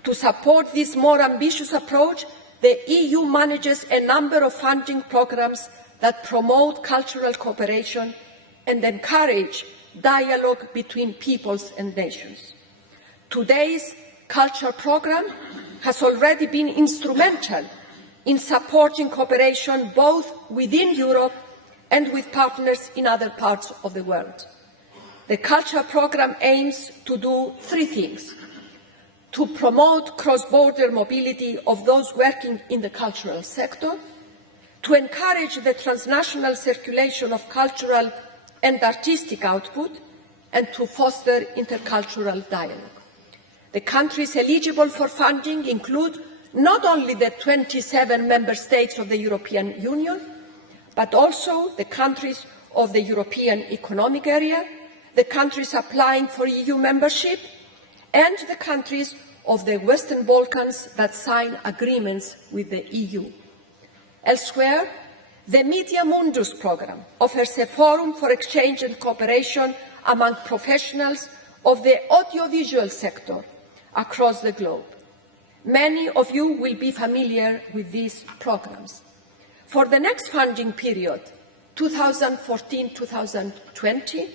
To support this more ambitious approach, the EU manages a number of funding programmes that promote cultural cooperation and encourage dialogue between peoples and nations. Today's culture programme has already been instrumental in supporting cooperation both within Europe and with partners in other parts of the world. The culture programme aims to do three things: to promote cross-border mobility of those working in the cultural sector, to encourage the transnational circulation of cultural and artistic output, and to foster intercultural dialogue. The countries eligible for funding include not only the 27 member states of the European Union, but also the countries of the European Economic Area, the countries applying for EU membership, and the countries of the Western Balkans that sign agreements with the EU. Elsewhere, the Media Mundus programme offers a forum for exchange and cooperation among professionals of the audiovisual sector, across the globe. Many of you will be familiar with these programs. For the next funding period, 2014-2020,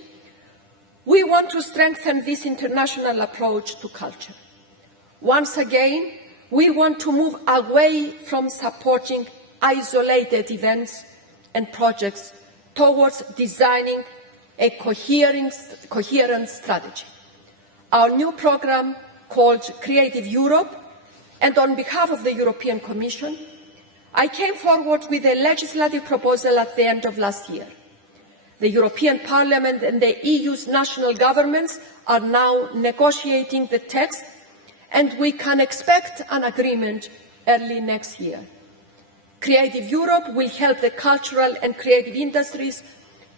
we want to strengthen this international approach to culture. Once again, we want to move away from supporting isolated events and projects towards designing a coherent strategy. Our new programme, called Creative Europe, and on behalf of the European Commission, I came forward with a legislative proposal at the end of last year. The European Parliament and the EU's national governments are now negotiating the text, and we can expect an agreement early next year. Creative Europe will help the cultural and creative industries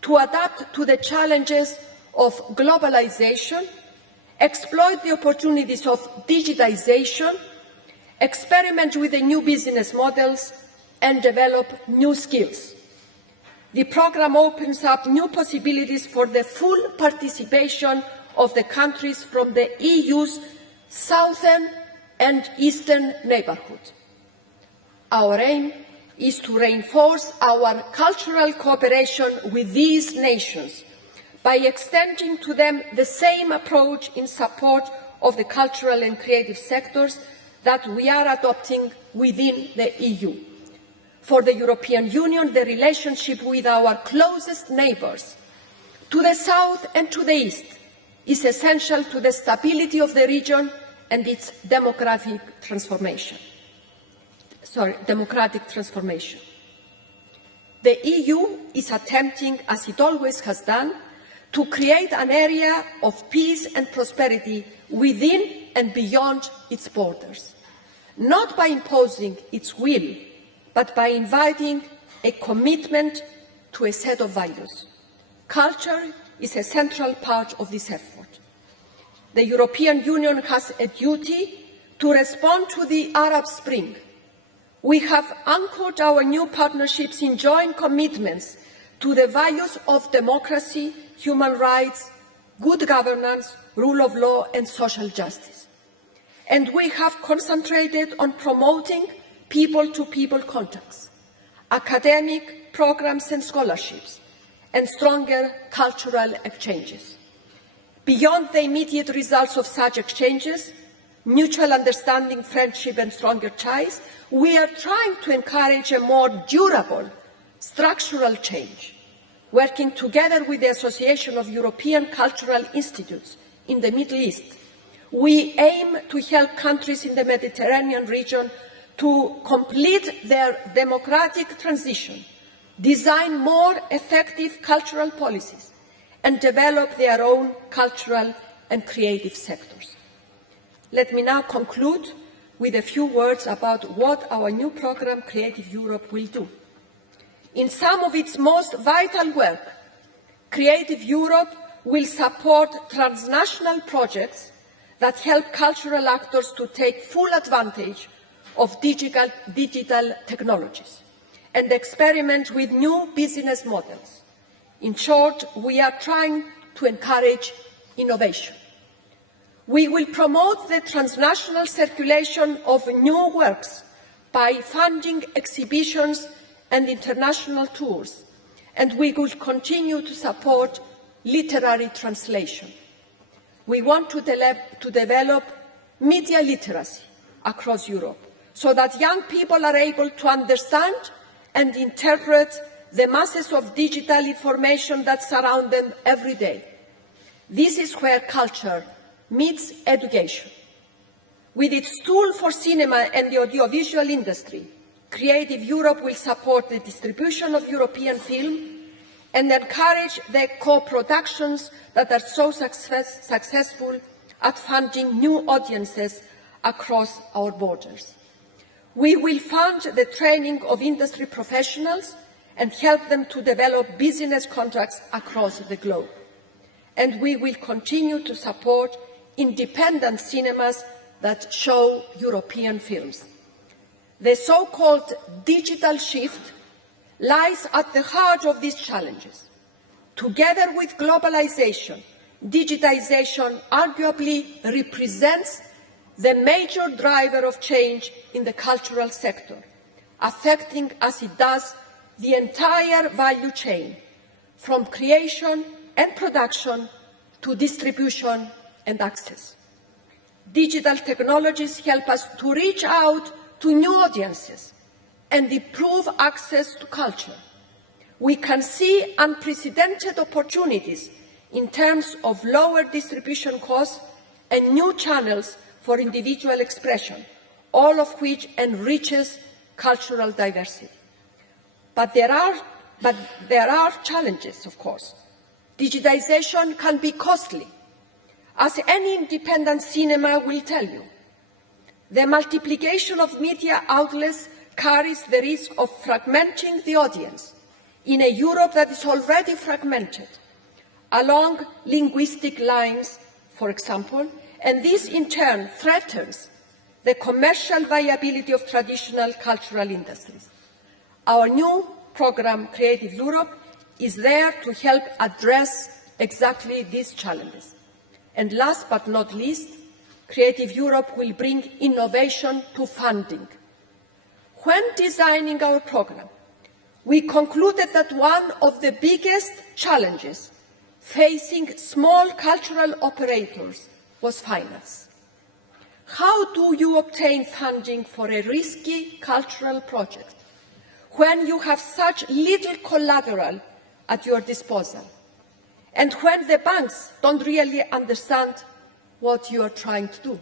to adapt to the challenges of globalization, exploit the opportunities of digitization, experiment with the new business models, and develop new skills. The programme opens up new possibilities for the full participation of the countries from the EU's southern and eastern neighbourhood. Our aim is to reinforce our cultural cooperation with these nations by extending to them the same approach in support of the cultural and creative sectors that we are adopting within the EU. For the European Union, the relationship with our closest neighbours, to the south and to the east, is essential to the stability of the region and its democratic transformation. The EU is attempting, as it always has done, to create an area of peace and prosperity within and beyond its borders, not by imposing its will, but by inviting a commitment to a set of values. Culture is a central part of this effort. The European Union has a duty to respond to the Arab Spring. We have anchored our new partnerships in joint commitments to the values of democracy, human rights, good governance, rule of law and social justice. And we have concentrated on promoting people-to-people contacts, academic programmes and scholarships, and stronger cultural exchanges. Beyond the immediate results of such exchanges, mutual understanding, friendship and stronger ties, we are trying to encourage a more durable structural change, working together with the Association of European Cultural Institutes in the Middle East. We aim to help countries in the Mediterranean region to complete their democratic transition, design more effective cultural policies, and develop their own cultural and creative sectors. Let me now conclude with a few words about what our new programme, Creative Europe, will do. In some of its most vital work, Creative Europe will support transnational projects that help cultural actors to take full advantage of digital technologies and experiment with new business models. In short, we are trying to encourage innovation. We will promote the transnational circulation of new works by funding exhibitions and international tours, and we will continue to support literary translation. We want to develop media literacy across Europe so that young people are able to understand and interpret the masses of digital information that surround them every day. This is where culture meets education. With its tool for cinema and the audiovisual industry, Creative Europe will support the distribution of European film and encourage the co-productions that are so successful at funding new audiences across our borders. We will fund the training of industry professionals and help them to develop business contracts across the globe. And we will continue to support independent cinemas that show European films. The so-called digital shift lies at the heart of these challenges. Together with globalization, digitization arguably represents the major driver of change in the cultural sector, affecting as it does the entire value chain, from creation and production to distribution and access. Digital technologies help us to reach out to new audiences and improve access to culture. We can see unprecedented opportunities in terms of lower distribution costs and new channels for individual expression, all of which enriches cultural diversity. But there are challenges, of course. Digitization can be costly, as any independent cinema will tell you. The multiplication of media outlets carries the risk of fragmenting the audience in a Europe that is already fragmented along linguistic lines, for example, and this in turn threatens the commercial viability of traditional cultural industries. Our new programme, Creative Europe, is there to help address exactly these challenges. And last but not least, Creative Europe will bring innovation to funding. When designing our programme, we concluded that one of the biggest challenges facing small cultural operators was finance. How do you obtain funding for a risky cultural project when you have such little collateral at your disposal and when the banks don't really understand what you are trying to do?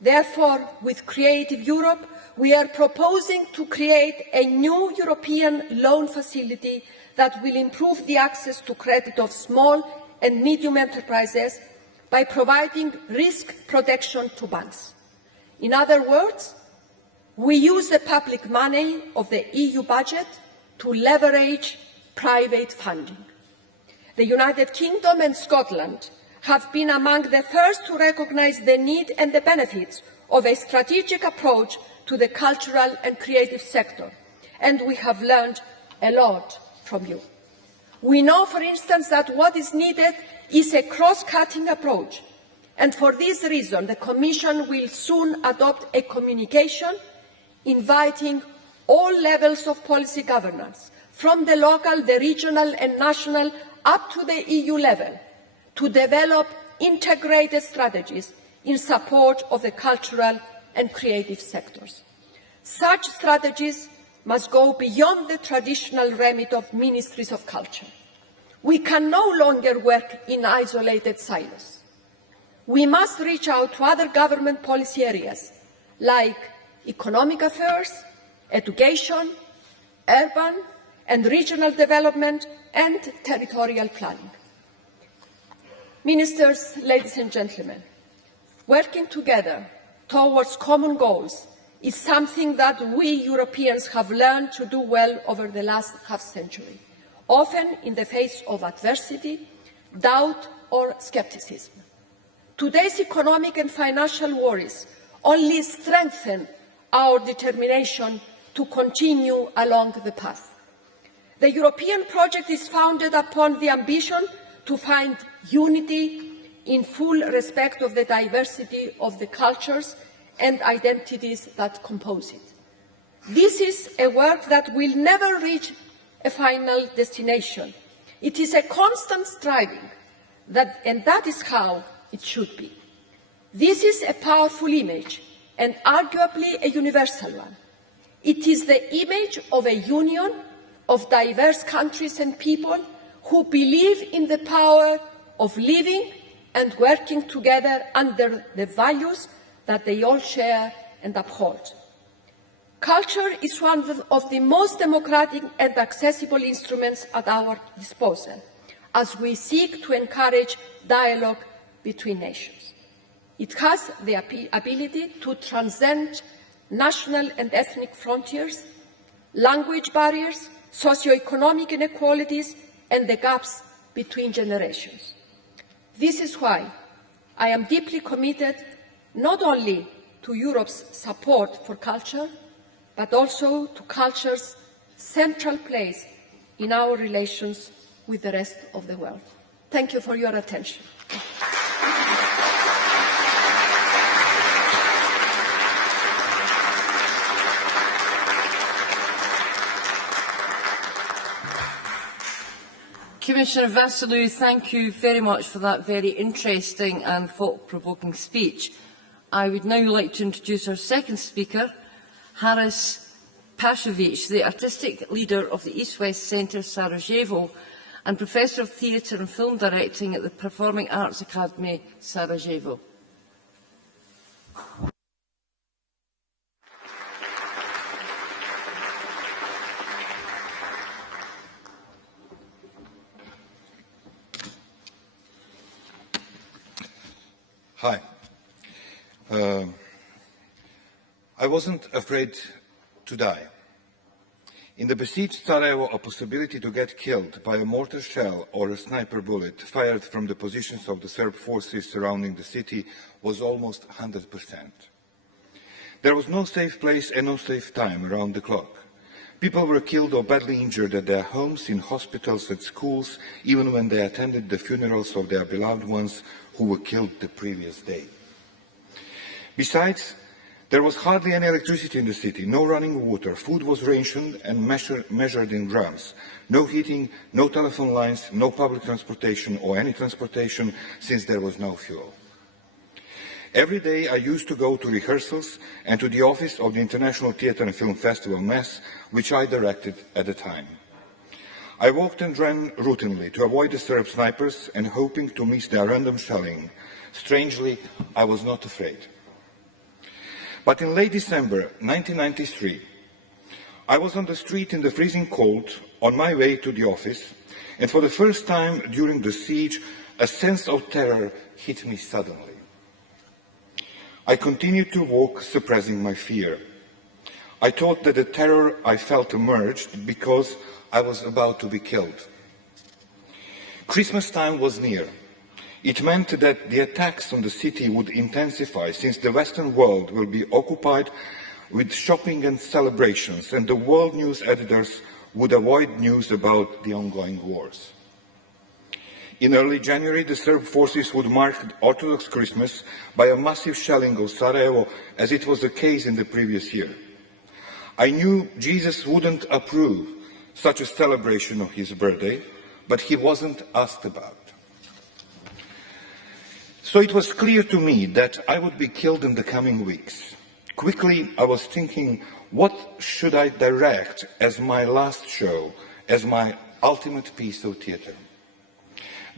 Therefore, with Creative Europe, we are proposing to create a new European loan facility that will improve the access to credit of small and medium enterprises by providing risk protection to banks. In other words, we use the public money of the EU budget to leverage private funding. The United Kingdom and Scotland have been among the first to recognise the need and the benefits of a strategic approach to the cultural and creative sector, and we have learned a lot from you. We know, for instance, that what is needed is a cross-cutting approach, and for this reason the Commission will soon adopt a communication inviting all levels of policy governance, from the local, the regional and national up to the EU level, to develop integrated strategies in support of the cultural and creative sectors. Such strategies must go beyond the traditional remit of ministries of culture. We can no longer work in isolated silos. We must reach out to other government policy areas like economic affairs, education, urban and regional development and territorial planning. Ministers, ladies and gentlemen, working together towards common goals is something that we Europeans have learned to do well over the last half-century, often in the face of adversity, doubt or scepticism. Today's economic and financial worries only strengthen our determination to continue along the path. The European project is founded upon the ambition to find unity in full respect of the diversity of the cultures and identities that compose it. This is a work that will never reach a final destination. It is a constant striving, and that is how it should be. This is a powerful image and arguably a universal one. It is the image of a union of diverse countries and people who believe in the power of living and working together under the values that they all share and uphold. Culture is one of the most democratic and accessible instruments at our disposal as we seek to encourage dialogue between nations. It has the ability to transcend national and ethnic frontiers, language barriers, socio-economic inequalities and the gaps between generations. This is why I am deeply committed not only to Europe's support for culture, but also to culture's central place in our relations with the rest of the world. Thank you for your attention. Commissioner Vassiliou, thank you very much for that very interesting and thought-provoking speech. I would now like to introduce our second speaker, Haris Pashovic, the artistic leader of the East-West Centre Sarajevo and Professor of Theatre and Film Directing at the Performing Arts Academy, Sarajevo. Hi. I wasn't afraid to die. In the besieged Sarajevo, a possibility to get killed by a mortar shell or a sniper bullet fired from the positions of the Serb forces surrounding the city was almost 100%. There was no safe place and no safe time around the clock. People were killed or badly injured at their homes, in hospitals, at schools, even when they attended the funerals of their beloved ones who were killed the previous day. Besides, there was hardly any electricity in the city, no running water, food was rationed and measured in drums, no heating, no telephone lines, no public transportation or any transportation since there was no fuel. Every day I used to go to rehearsals and to the office of the International Theatre and Film Festival MES, which I directed at the time. I walked and ran routinely to avoid the Serb snipers and hoping to miss their random shelling. Strangely, I was not afraid. But in late December 1993, I was on the street in the freezing cold on my way to the office, and for the first time during the siege, a sense of terror hit me suddenly. I continued to walk, suppressing my fear. I thought that the terror I felt emerged because I was about to be killed. Christmas time was near. It meant that the attacks on the city would intensify, since the Western world will be occupied with shopping and celebrations, and the world news editors would avoid news about the ongoing wars. In early January, the Serb forces would mark Orthodox Christmas by a massive shelling of Sarajevo, as it was the case in the previous year. I knew Jesus wouldn't approve such a celebration of his birthday, but he wasn't asked about. So it was clear to me that I would be killed in the coming weeks. Quickly, I was thinking, what should I direct as my last show, as my ultimate piece of theatre?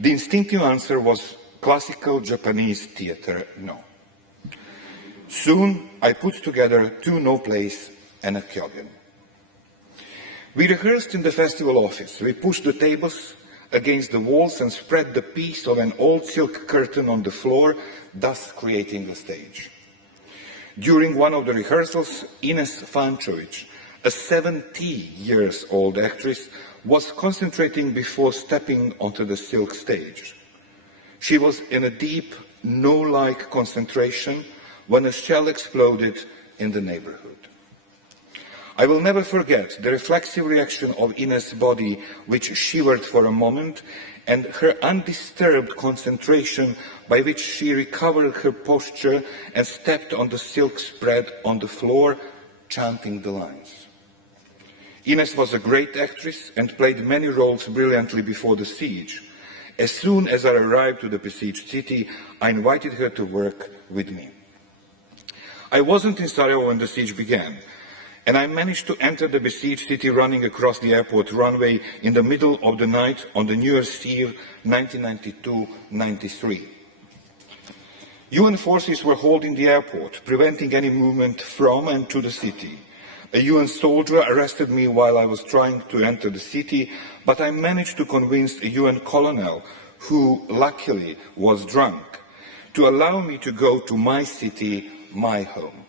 The instinctive answer was classical Japanese theatre, no. Soon, I put together two no plays and a kyogen. We rehearsed in the festival office. We pushed the tables against the walls and spread the piece of an old silk curtain on the floor, thus creating a stage. During one of the rehearsals, Ines Fančović, a 70-year-old actress, was concentrating before stepping onto the silk stage. She was in a deep, no-like concentration when a shell exploded in the neighborhood. I will never forget the reflexive reaction of Ines' body, which shivered for a moment, and her undisturbed concentration by which she recovered her posture and stepped on the silk spread on the floor, chanting the lines. Ines was a great actress and played many roles brilliantly before the siege. As soon as I arrived to the besieged city, I invited her to work with me. I wasn't in Sarajevo when the siege began, and I managed to enter the besieged city running across the airport runway in the middle of the night on the New Year's Eve 1992-93. UN forces were holding the airport, preventing any movement from and to the city. A UN soldier arrested me while I was trying to enter the city, but I managed to convince a UN colonel, who luckily was drunk, to allow me to go to my city, my home.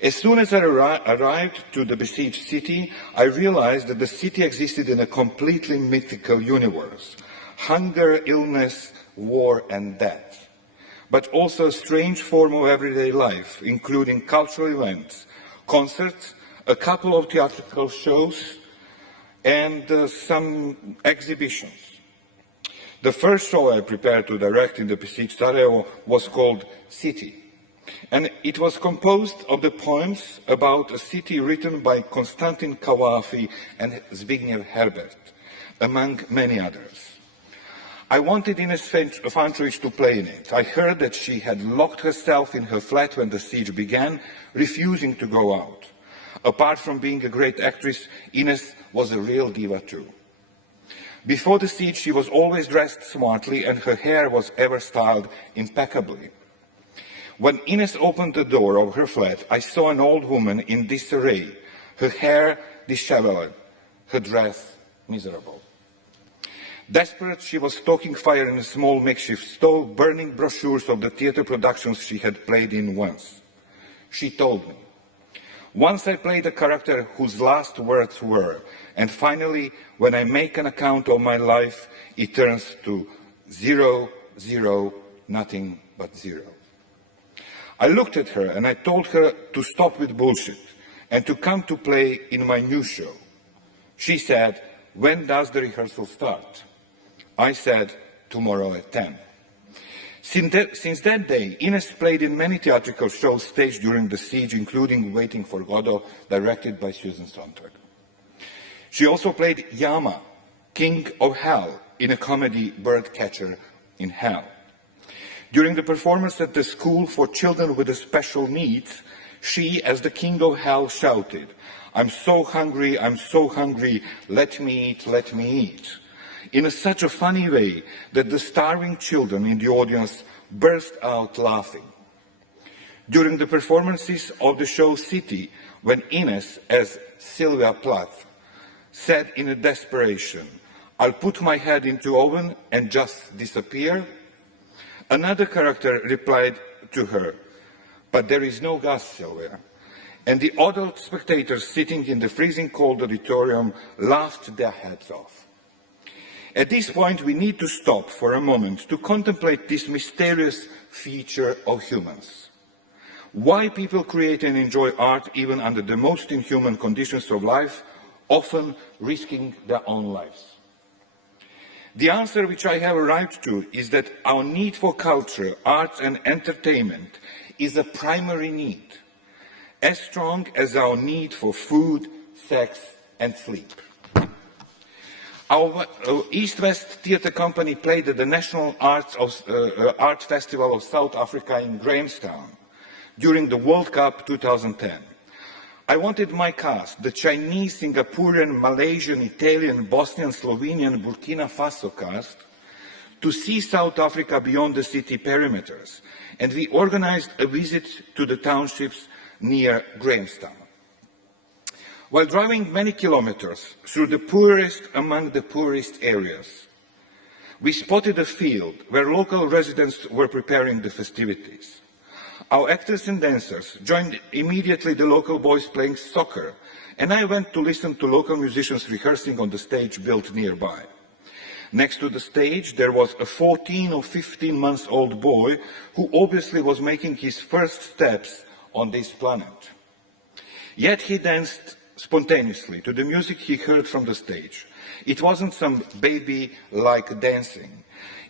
As soon as I arrived to the besieged city, I realized that the city existed in a completely mythical universe. Hunger, illness, war and death. But also a strange form of everyday life, including cultural events, concerts, a couple of theatrical shows, and some exhibitions. The first show I prepared to direct in the besieged Sarajevo was called City, and it was composed of the poems about a city written by Konstantin Kavafi and Zbigniew Herbert. among many others. I wanted Ines Fantruich to play in it. I heard that she had locked herself in her flat when the siege began, refusing to go out. Apart from being a great actress, Ines was a real diva too. Before the siege, she was always dressed smartly and her hair was ever styled impeccably. When Ines opened the door of her flat, I saw an old woman in disarray, her hair disheveled, her dress miserable. Desperate, she was stoking fire in a small makeshift stove, burning brochures of the theatre productions she had played in once. She told me, "Once I played a character whose last words were, and finally, when I make an account of my life, it turns to 0, 0, nothing but 0. I looked at her and I told her to stop with bullshit and to come to play in my new show. She said, "When does the rehearsal start?" I said, "Tomorrow at 10. Since that day, Ines played in many theatrical shows staged during the siege, including Waiting for Godot, directed by Susan Sontag. She also played Yama, King of Hell, in a comedy Birdcatcher in Hell. During the performance at the School for Children with Special Needs, she, as the King of Hell, shouted, I'm so hungry, let me eat, in such a funny way that the starving children in the audience burst out laughing. During the performances of the show City, when Ines, as Sylvia Plath, said in a desperation, I'll put my head into oven and just disappear, another character replied to her, but there is no gas, Sylvia. And the adult spectators sitting in the freezing cold auditorium laughed their heads off. At this point, we need to stop for a moment to contemplate this mysterious feature of humans. Why people create and enjoy art even under the most inhuman conditions of life, often risking their own lives. The answer which I have arrived to is that our need for culture, arts and entertainment is a primary need, as strong as our need for food, sex and sleep. Our East-West Theatre Company played at the National Art Festival of South Africa in Grahamstown during the World Cup 2010. I wanted my cast, the Chinese, Singaporean, Malaysian, Italian, Bosnian, Slovenian, Burkina Faso cast, to see South Africa beyond the city perimeters, and we organized a visit to the townships near Grahamstown. While driving many kilometers through the poorest among the poorest areas, we spotted a field where local residents were preparing the festivities. Our actors and dancers joined immediately the local boys playing soccer, and I went to listen to local musicians rehearsing on the stage built nearby. Next to the stage, there was a 14 or 15-month-old boy who obviously was making his first steps on this planet. Yet he danced spontaneously to the music he heard from the stage. It wasn't some baby-like dancing.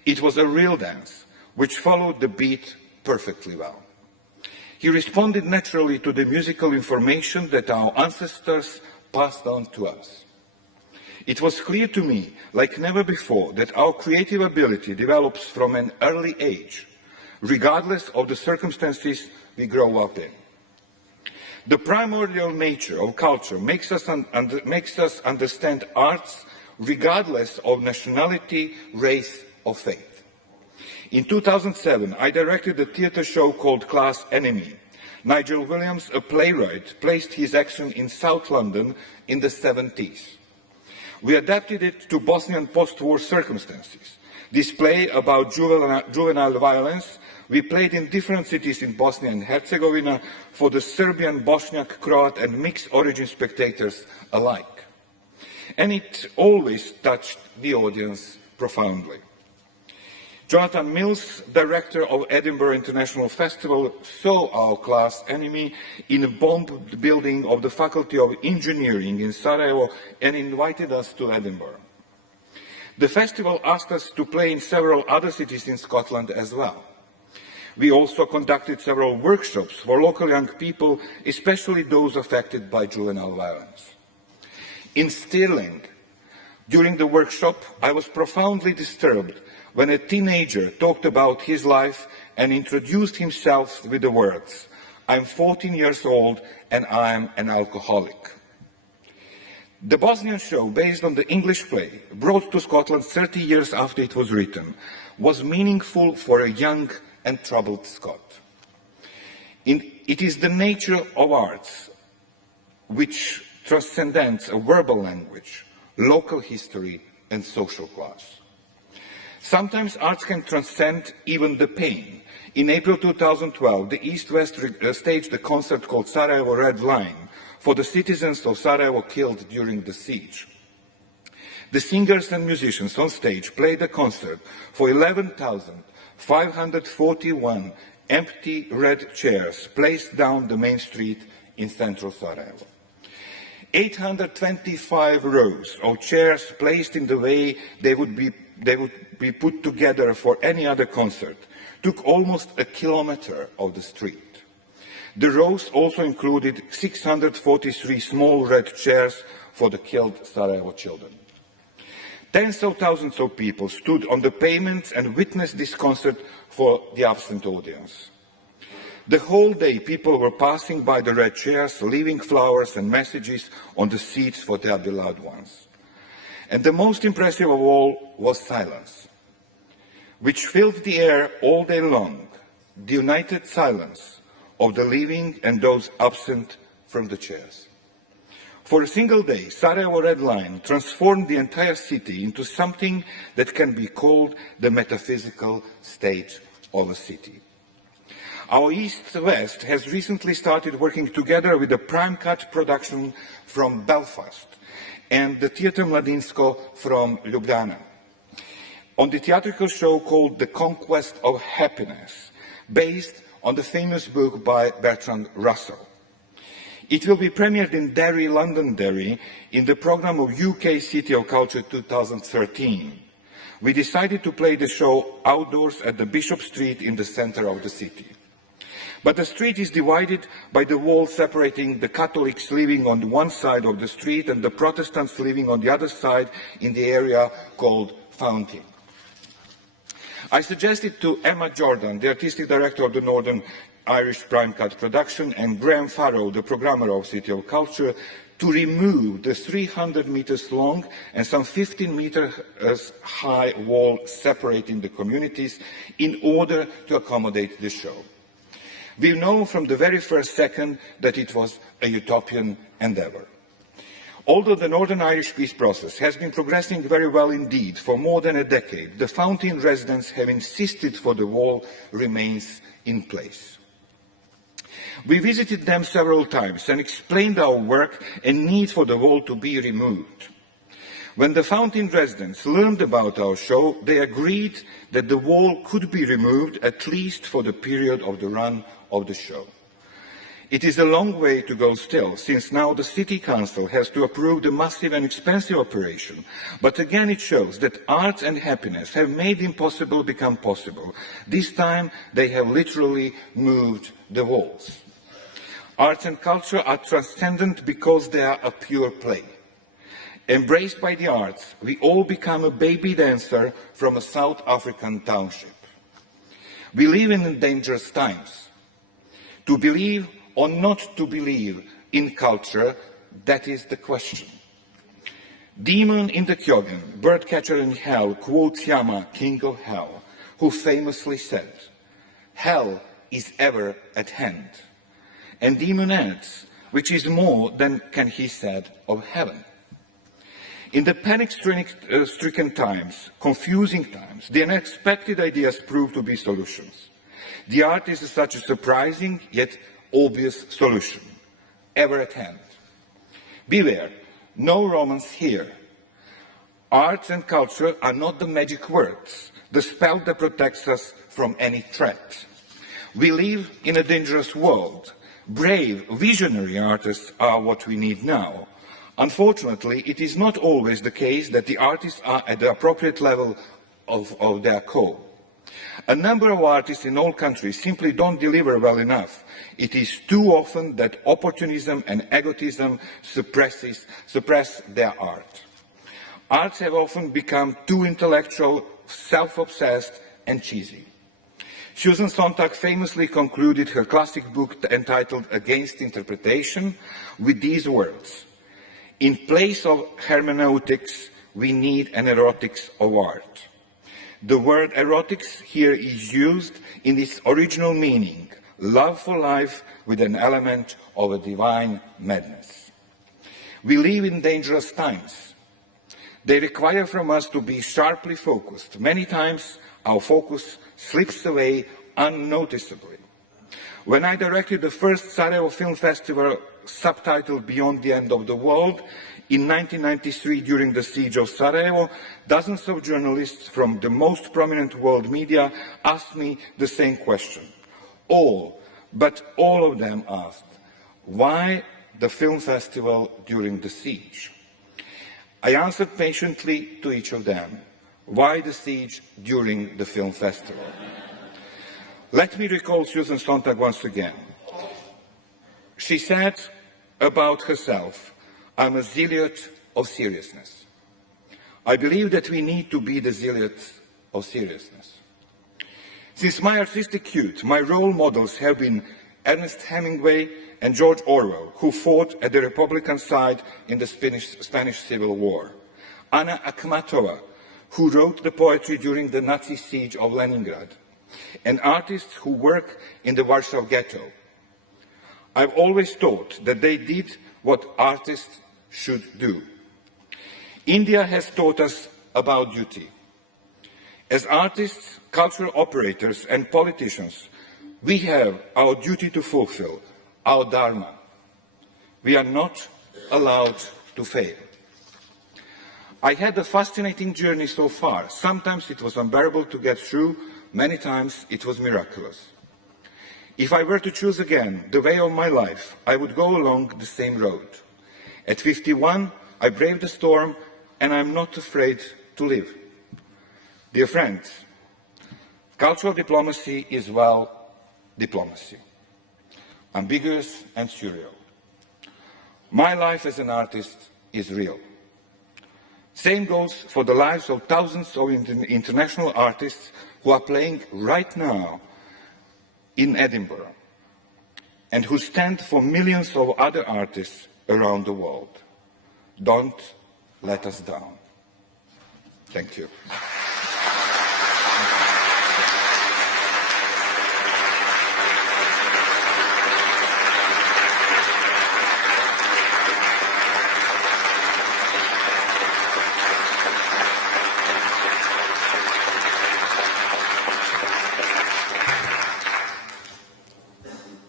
It was a real dance, which followed the beat perfectly well. He responded naturally to the musical information that our ancestors passed on to us. It was clear to me, like never before, that our creative ability develops from an early age, regardless of the circumstances we grow up in. The primordial nature of culture makes us understand arts regardless of nationality, race or faith. In 2007, I directed a theatre show called Class Enemy. Nigel Williams, a playwright, placed his action in South London in the 70s. We adapted it to Bosnian post-war circumstances. This play about juvenile violence we played in different cities in Bosnia and Herzegovina for the Serbian, Bosniak, Croat and mixed origin spectators alike. And it always touched the audience profoundly. Jonathan Mills, director of Edinburgh International Festival, saw our Class Enemy in a bombed building of the Faculty of Engineering in Sarajevo and invited us to Edinburgh. The festival asked us to play in several other cities in Scotland as well. We also conducted several workshops for local young people, especially those affected by juvenile violence. In Stirling, During the workshop, I was profoundly disturbed when a teenager talked about his life and introduced himself with the words, "I'm 14 years old and I'm an alcoholic." The Bosnian show, based on the English play, brought to Scotland 30 years after it was written, was meaningful for a young and troubled Scot. It is the nature of arts which transcends a verbal language, local history and social class. Sometimes arts can transcend even the pain. In April 2012, the East-West staged a concert called Sarajevo Red Line for the citizens of Sarajevo killed during the siege. The singers and musicians on stage played a concert for 11,541 empty red chairs placed down the main street in central Sarajevo. 825 rows of chairs placed in the way they would be put together for any other concert took almost a kilometre of the street. The rows also included 643 small red chairs for the killed Sarajevo children. Tens of thousands of people stood on the pavements and witnessed this concert for the absent audience. The whole day people were passing by the red chairs, leaving flowers and messages on the seats for their beloved ones. And the most impressive of all was silence, which filled the air all day long, the united silence of the living and those absent from the chairs. For a single day, Sarajevo Red Line transformed the entire city into something that can be called the metaphysical state of a city. Our East-West has recently started working together with the Prime Cut production from Belfast and the Theatre Mladinsko from Ljubljana on the theatrical show called The Conquest of Happiness, based on the famous book by Bertrand Russell. It will be premiered in Derry, Londonderry, in the programme of UK City of Culture 2013. We decided to play the show outdoors at the Bishop Street in the centre of the city. But the street is divided by the wall separating the Catholics living on one side of the street and the Protestants living on the other side in the area called Fountain. I suggested to Emma Jordan, the artistic director of the Northern Irish Prime Cut production, and Graham Farrow, the programmer of City of Culture, to remove the 300 meters long and some 15 meters high wall separating the communities in order to accommodate the show. We know from the very first second that it was a utopian endeavour. Although the Northern Irish peace process has been progressing very well indeed for more than a decade, the Fountain residents have insisted for the wall remains in place. We visited them several times and explained our work and need for the wall to be removed. When the Fountain residents learned about our show, they agreed that the wall could be removed at least for the period of the run of the show. It is a long way to go still, since now the City Council has to approve the massive and expensive operation. But again it shows that art and happiness have made the impossible become possible. This time they have literally moved the walls. Arts and culture are transcendent because they are a pure play. Embraced by the arts, we all become a baby dancer from a South African township. We live in dangerous times. To believe or not to believe in culture, that is the question. Demon in the Kyogen, birdcatcher in hell, quotes Yama, king of hell, who famously said, "Hell is ever at hand." And Demon adds, which is more than can he said of heaven. In the panic-stricken times, confusing times, the unexpected ideas prove to be solutions. The art is such a surprising yet obvious solution, ever at hand. Beware, no romance here. Arts and culture are not the magic words, the spell that protects us from any threat. We live in a dangerous world. Brave, visionary artists are what we need now. Unfortunately, it is not always the case that the artists are at the appropriate level of their call. A number of artists in all countries simply don't deliver well enough. It is too often that opportunism and egotism suppress their art. Arts have often become too intellectual, self-obsessed and cheesy. Susan Sontag famously concluded her classic book entitled Against Interpretation with these words: "In place of hermeneutics, we need an erotics of art." The word erotics here is used in its original meaning, love for life with an element of a divine madness. We live in dangerous times. They require from us to be sharply focused. Many times our focus slips away unnoticeably. When I directed the first Sarajevo Film Festival, subtitled Beyond the End of the World, in 1993 during the siege of Sarajevo, dozens of journalists from the most prominent world media asked me the same question. But all of them asked, why the film festival during the siege? I answered patiently to each of them, why the siege during the film festival? Let me recall Susan Sontag once again. She said about herself, I'm a zealot of seriousness. I believe that we need to be the zealots of seriousness. Since my artistic youth, my role models have been Ernest Hemingway and George Orwell, who fought at the Republican side in the Spanish Civil War. Anna Akhmatova, who wrote the poetry during the Nazi siege of Leningrad, and artists who work in the Warsaw Ghetto. I've always thought that they did what artists should do. India has taught us about duty. As artists, cultural operators and politicians, we have our duty to fulfill, our dharma. We are not allowed to fail. I had a fascinating journey so far. Sometimes it was unbearable to get through, many times it was miraculous. If I were to choose again the way of my life, I would go along the same road. At 51, I braved the storm and I'm not afraid to live. Dear friends, cultural diplomacy is, well, diplomacy. Ambiguous and surreal. My life as an artist is real. Same goes for the lives of thousands of international artists who are playing right now in Edinburgh and who stand for millions of other artists around the world. Don't let us down. Thank you.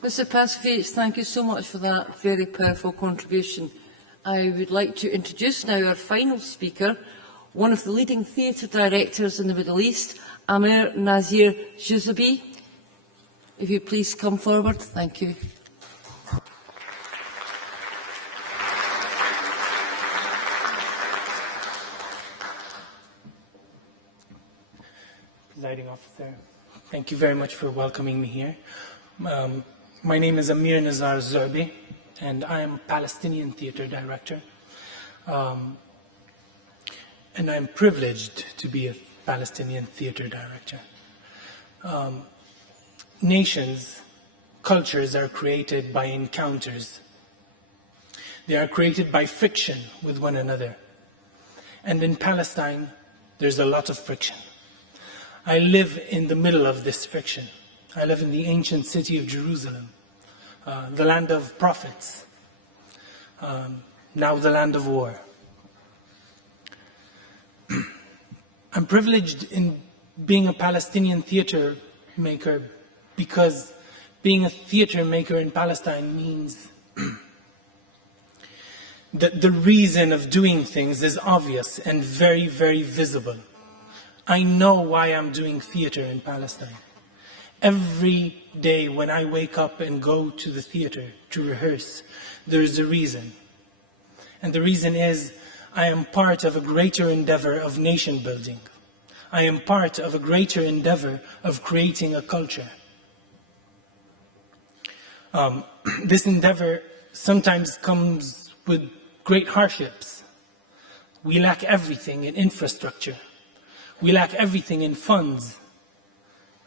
Mr Paskovich, thank you so much for that very powerful contribution. I would like to introduce now our final speaker, one of the leading theatre directors in the Middle East, Amir Nazir Jouzabi. If you please come forward, thank you. Presiding Officer, thank you very much for welcoming me here. My name is Amir Nazar Zerbi, and I am a Palestinian theatre director. And I'm privileged to be a Palestinian theatre director. Nations, cultures are created by encounters. They are created by friction with one another. And in Palestine, there's a lot of friction. I live in the middle of this friction. I live in the ancient city of Jerusalem, the land of prophets, now the land of war. I'm privileged in being a Palestinian theatre maker because being a theatre maker in Palestine means that the reason of doing things is obvious and very, very visible. I know why I'm doing theatre in Palestine. Every day when I wake up and go to the theatre to rehearse, there is a reason. And the reason is I am part of a greater endeavour of nation building. I am part of a greater endeavour of creating a culture. This endeavour sometimes comes with great hardships. We lack everything in infrastructure. We lack everything in funds.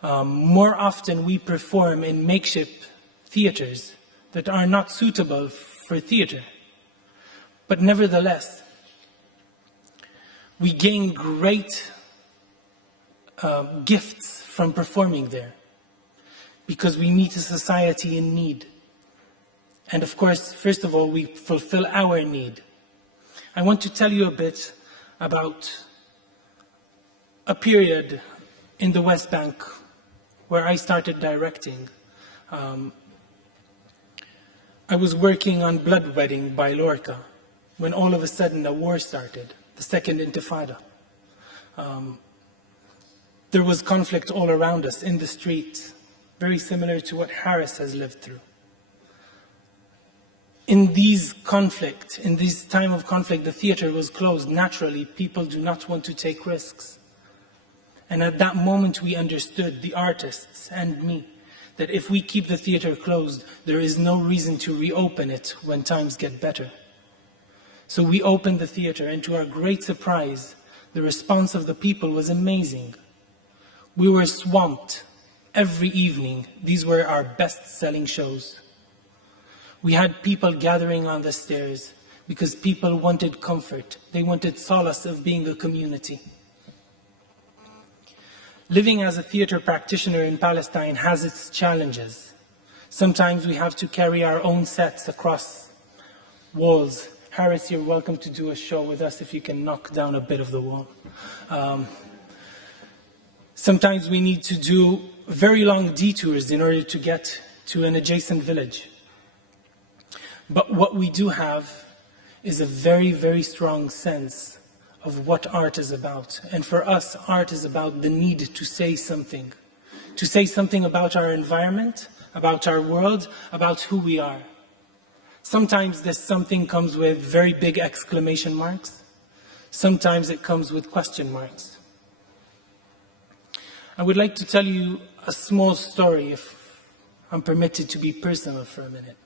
More often we perform in makeshift theatres that are not suitable for theatre. But nevertheless, we gain great gifts from performing there because we meet a society in need. And of course, first of all, we fulfill our need. I want to tell you a bit about a period in the West Bank where I started directing. I was working on Blood Wedding by Lorca when all of a sudden a war started, the Second Intifada. There was conflict all around us in the street, very similar to what Harris has lived through. In this time of conflict, the theatre was closed. Naturally, people do not want to take risks. And at that moment, we understood, the artists and me, that if we keep the theatre closed, there is no reason to reopen it when times get better. So we opened the theatre, and to our great surprise, the response of the people was amazing. We were swamped every evening. These were our best-selling shows. We had people gathering on the stairs because people wanted comfort. They wanted solace of being a community. Living as a theatre practitioner in Palestine has its challenges. Sometimes we have to carry our own sets across walls. Harris, you're welcome to do a show with us if you can knock down a bit of the wall. Sometimes we need to do very long detours in order to get to an adjacent village. But what we do have is a very, very strong sense of what art is about. And for us, art is about the need to say something about our environment, about our world, about who we are. Sometimes this something comes with very big exclamation marks. Sometimes it comes with question marks. I would like to tell you a small story, if I'm permitted to be personal for a minute,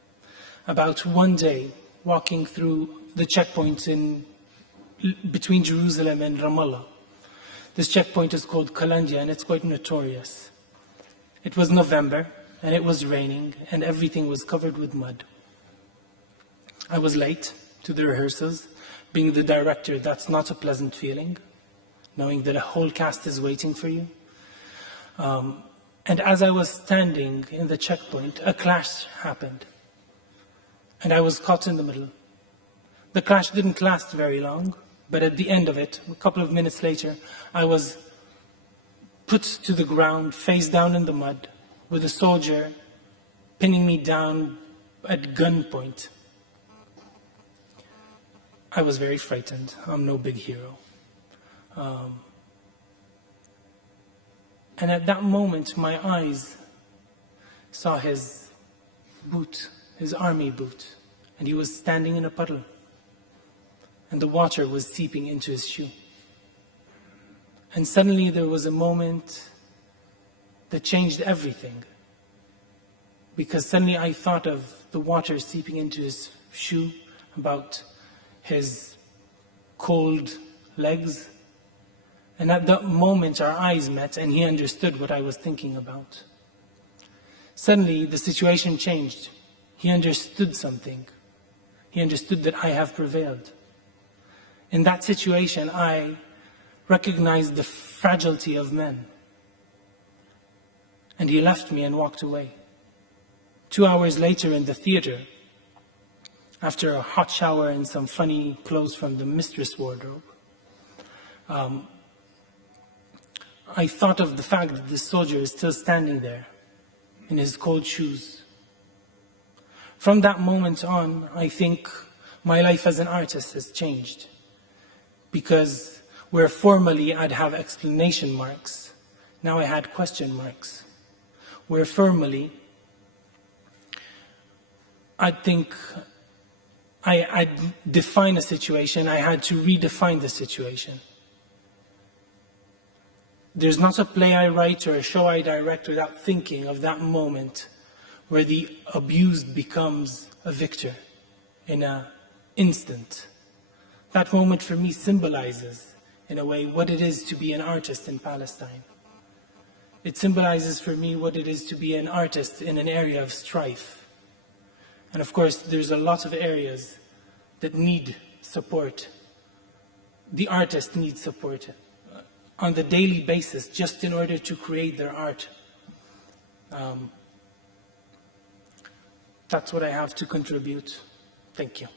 about one day walking through the checkpoint between Jerusalem and Ramallah. This checkpoint is called Kalandia, and it's quite notorious. It was November, and it was raining, and everything was covered with mud. I was late to the rehearsals. Being the director, that's not a pleasant feeling, knowing that a whole cast is waiting for you. And as I was standing in the checkpoint, a clash happened. And I was caught in the middle. The clash didn't last very long, but at the end of it, a couple of minutes later, I was put to the ground, face down in the mud, with a soldier pinning me down at gunpoint. I was very frightened. I'm no big hero. And at that moment, my eyes saw his boot, his army boot, and he was standing in a puddle. And the water was seeping into his shoe. And suddenly there was a moment that changed everything. Because suddenly I thought of the water seeping into his shoe, about his cold legs. And at that moment our eyes met and he understood what I was thinking about. Suddenly the situation changed. He understood something. He understood that I have prevailed. In that situation, I recognized the fragility of men. And he left me and walked away. 2 hours later in the theater, after a hot shower and some funny clothes from the mistress wardrobe, I thought of the fact that this soldier is still standing there in his cold shoes. From that moment on, I think my life as an artist has changed. Because where formerly I'd have exclamation marks, now I had question marks. Where formerly I'd think I'd define a situation, I had to redefine the situation. There's not a play I write or a show I direct without thinking of that moment where the abused becomes a victor in an instant. that moment for me symbolizes, in a way, what it is to be an artist in Palestine. It symbolizes for me what it is to be an artist in an area of strife. And of course, there's a lot of areas that need support. The artist needs support on the daily basis, just in order to create their art. That's what I have to contribute. Thank you.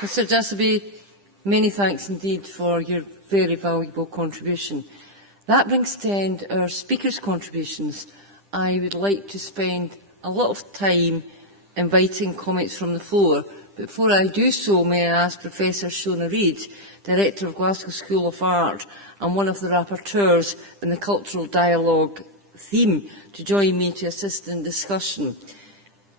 Mr Jassaby, many thanks indeed for your very valuable contribution. That brings to an end our speakers' contributions. I would like to spend a lot of time inviting comments from the floor, but before I do so, may I ask Professor Shona Reid, Director of Glasgow School of Art and one of the rapporteurs in the Cultural Dialogue theme, to join me to assist in discussion.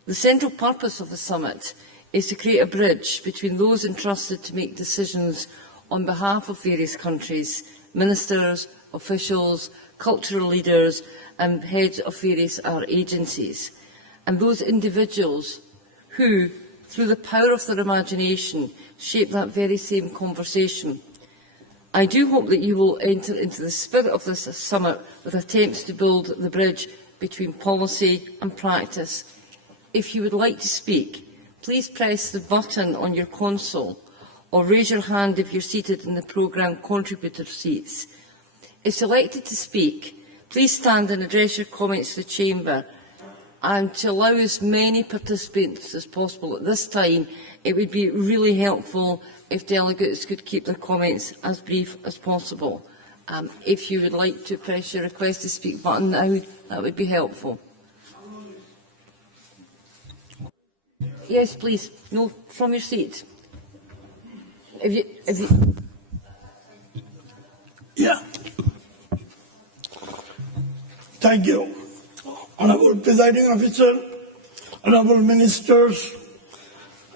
The central purpose of the summit is to create a bridge between those entrusted to make decisions on behalf of various countries, ministers, officials, cultural leaders and heads of various art agencies, and those individuals who, through the power of their imagination, shape that very same conversation. I do hope that you will enter into the spirit of this summit with attempts to build the bridge between policy and practice. If you would like to speak, please press the button on your console or raise your hand if you're seated in the programme contributor seats. If selected to speak, please stand and address your comments to the Chamber. And to allow as many participants as possible at this time, it would be really helpful if delegates could keep their comments as brief as possible. If you would like to press your request to speak button now, that would be helpful. Yes, please. No, from your seat. Yeah. Thank you. Honourable Presiding Officer, Honourable Ministers,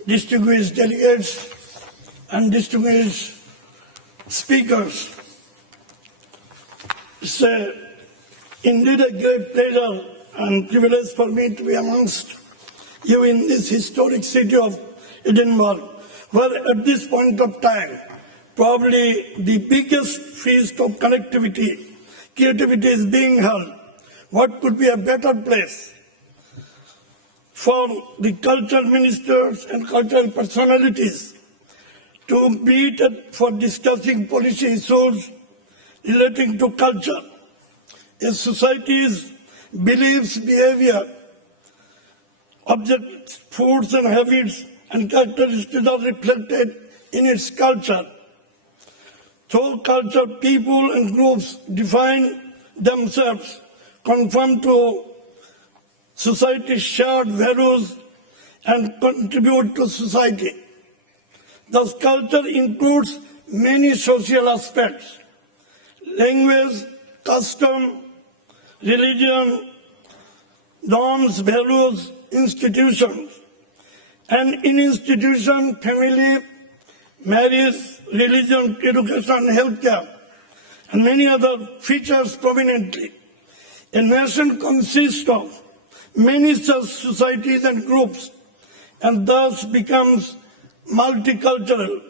distinguished delegates and distinguished speakers. It's indeed a great pleasure and privilege for me to be amongst you in this historic city of Edinburgh, where at this point of time, probably the biggest feast of connectivity, creativity is being held. What could be a better place for the cultural ministers and cultural personalities to meet for discussing policy issues relating to culture? A society's beliefs, behaviour, objects, foods and habits and characteristics are reflected in its culture. Through culture, people and groups define themselves, conform to society's shared values and contribute to society. Thus, culture includes many social aspects: language, custom, religion, norms, values, institutions. And in institutions, family, marriage, religion, education, healthcare, and many other features prominently. A nation consists of many such societies and groups, and thus becomes multicultural.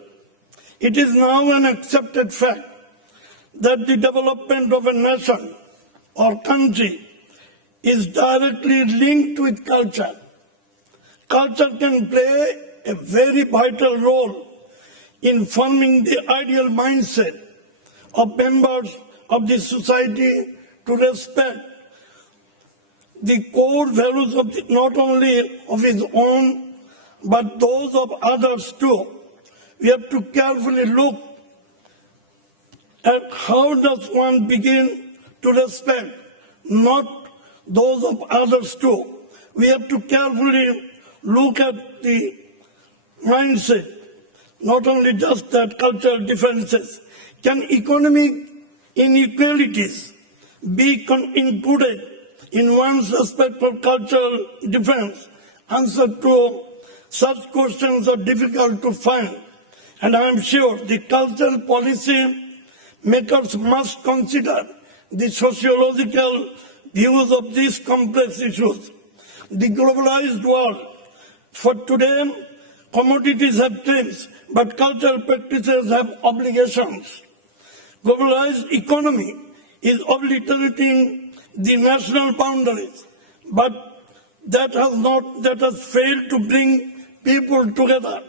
It is now an accepted fact that the development of a nation or country is directly linked with culture. Culture can play a very vital role in forming the ideal mindset of members of the society to respect the core values of not only of his own, but those of others too. We have to carefully look at how does one begin to respect not those of others too. We have to carefully look at the mindset, not only just that cultural differences. Can economic inequalities be included in one's respect for cultural difference? Answer to such questions are difficult to find, and I am sure the cultural policy makers must consider the sociological views of these complex issues. The globalized world, for today, commodities have changed, but cultural practices have obligations. Globalized economy is obliterating the national boundaries, but that has failed to bring people together.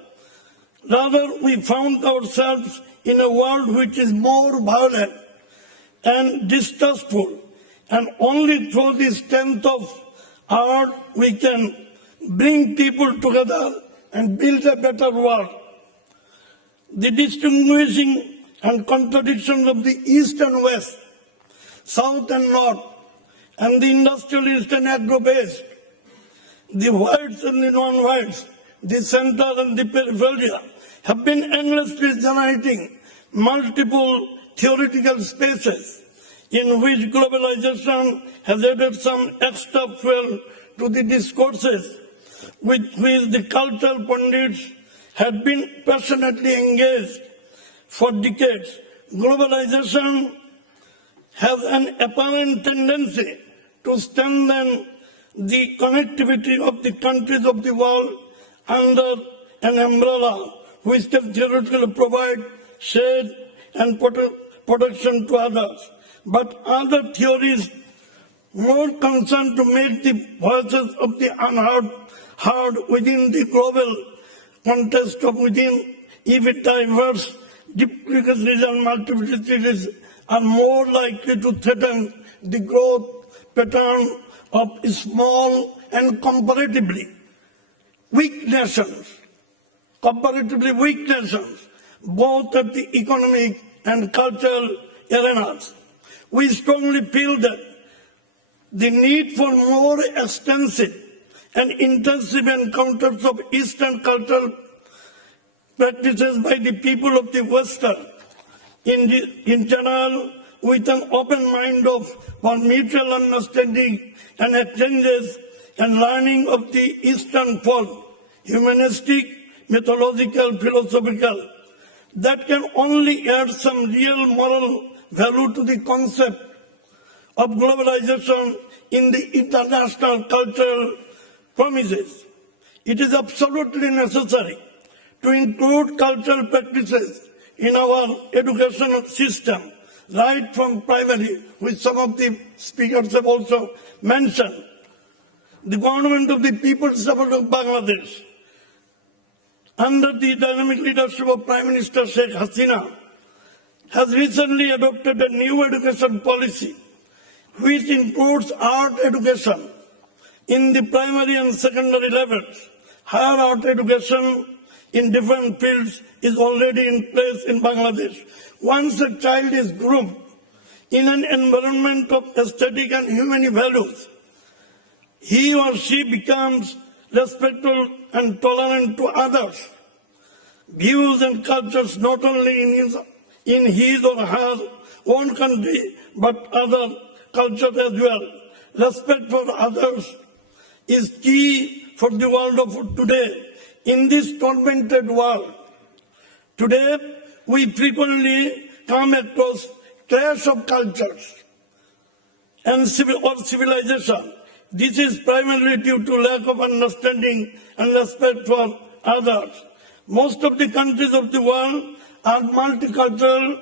Rather, we found ourselves in a world which is more violent and distrustful, and only through the strength of art we can bring people together and build a better world. The distinguishing and contradictions of the East and West, South and North, and the industrialist and agro-based, the whites and the non-whites, the center and the periphery, have been endlessly generating multiple theoretical spaces in which globalization has added some extra fuel to the discourses with which the cultural pundits had been passionately engaged for decades. Globalization has an apparent tendency to strengthen the connectivity of the countries of the world under an umbrella which can theoretically provide shade and protection to others. But other theories more concerned to make the voices of the unheard heard within the global context of within, if it diverse, duplicities and multiplicities are more likely to threaten the growth pattern of small and comparatively weak nations, both at the economic and cultural arenas. We strongly feel that the need for more extensive and intensive encounters of Eastern cultural practices by the people of the Western, in general, with an open mind for mutual understanding and exchanges and learning of the Eastern folk, humanistic, mythological, philosophical, that can only add some real moral value to the concept of globalization in the international cultural promises. It is absolutely necessary to include cultural practices in our educational system, right from primary, which some of the speakers have also mentioned. The government of the People's Republic of Bangladesh, under the dynamic leadership of Prime Minister Sheikh Hasina, has recently adopted a new education policy which includes art education in the primary and secondary levels. Higher art education in different fields is already in place in Bangladesh. Once a child is groomed in an environment of aesthetic and human values, he or she becomes respectful and tolerant to others' views and cultures, not only in his or her own country, but other cultures as well. Respect for others is key for the world of today. In this tormented world, today we frequently come across clash of cultures and civilization. This is primarily due to lack of understanding and respect for others. Most of the countries of the world are multicultural,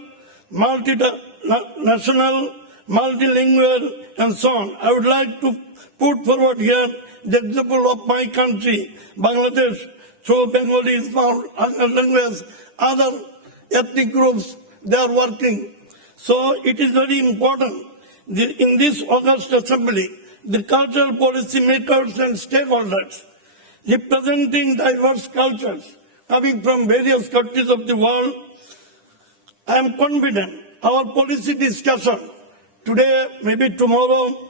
multinational, multilingual, and so on. I would like to put forward here the example of my country, Bangladesh, through Bengali, other languages, other ethnic groups, they are working. So it is very important that in this August Assembly, the cultural policy makers and stakeholders representing diverse cultures coming from various countries of the world, I am confident our policy discussion today, maybe tomorrow,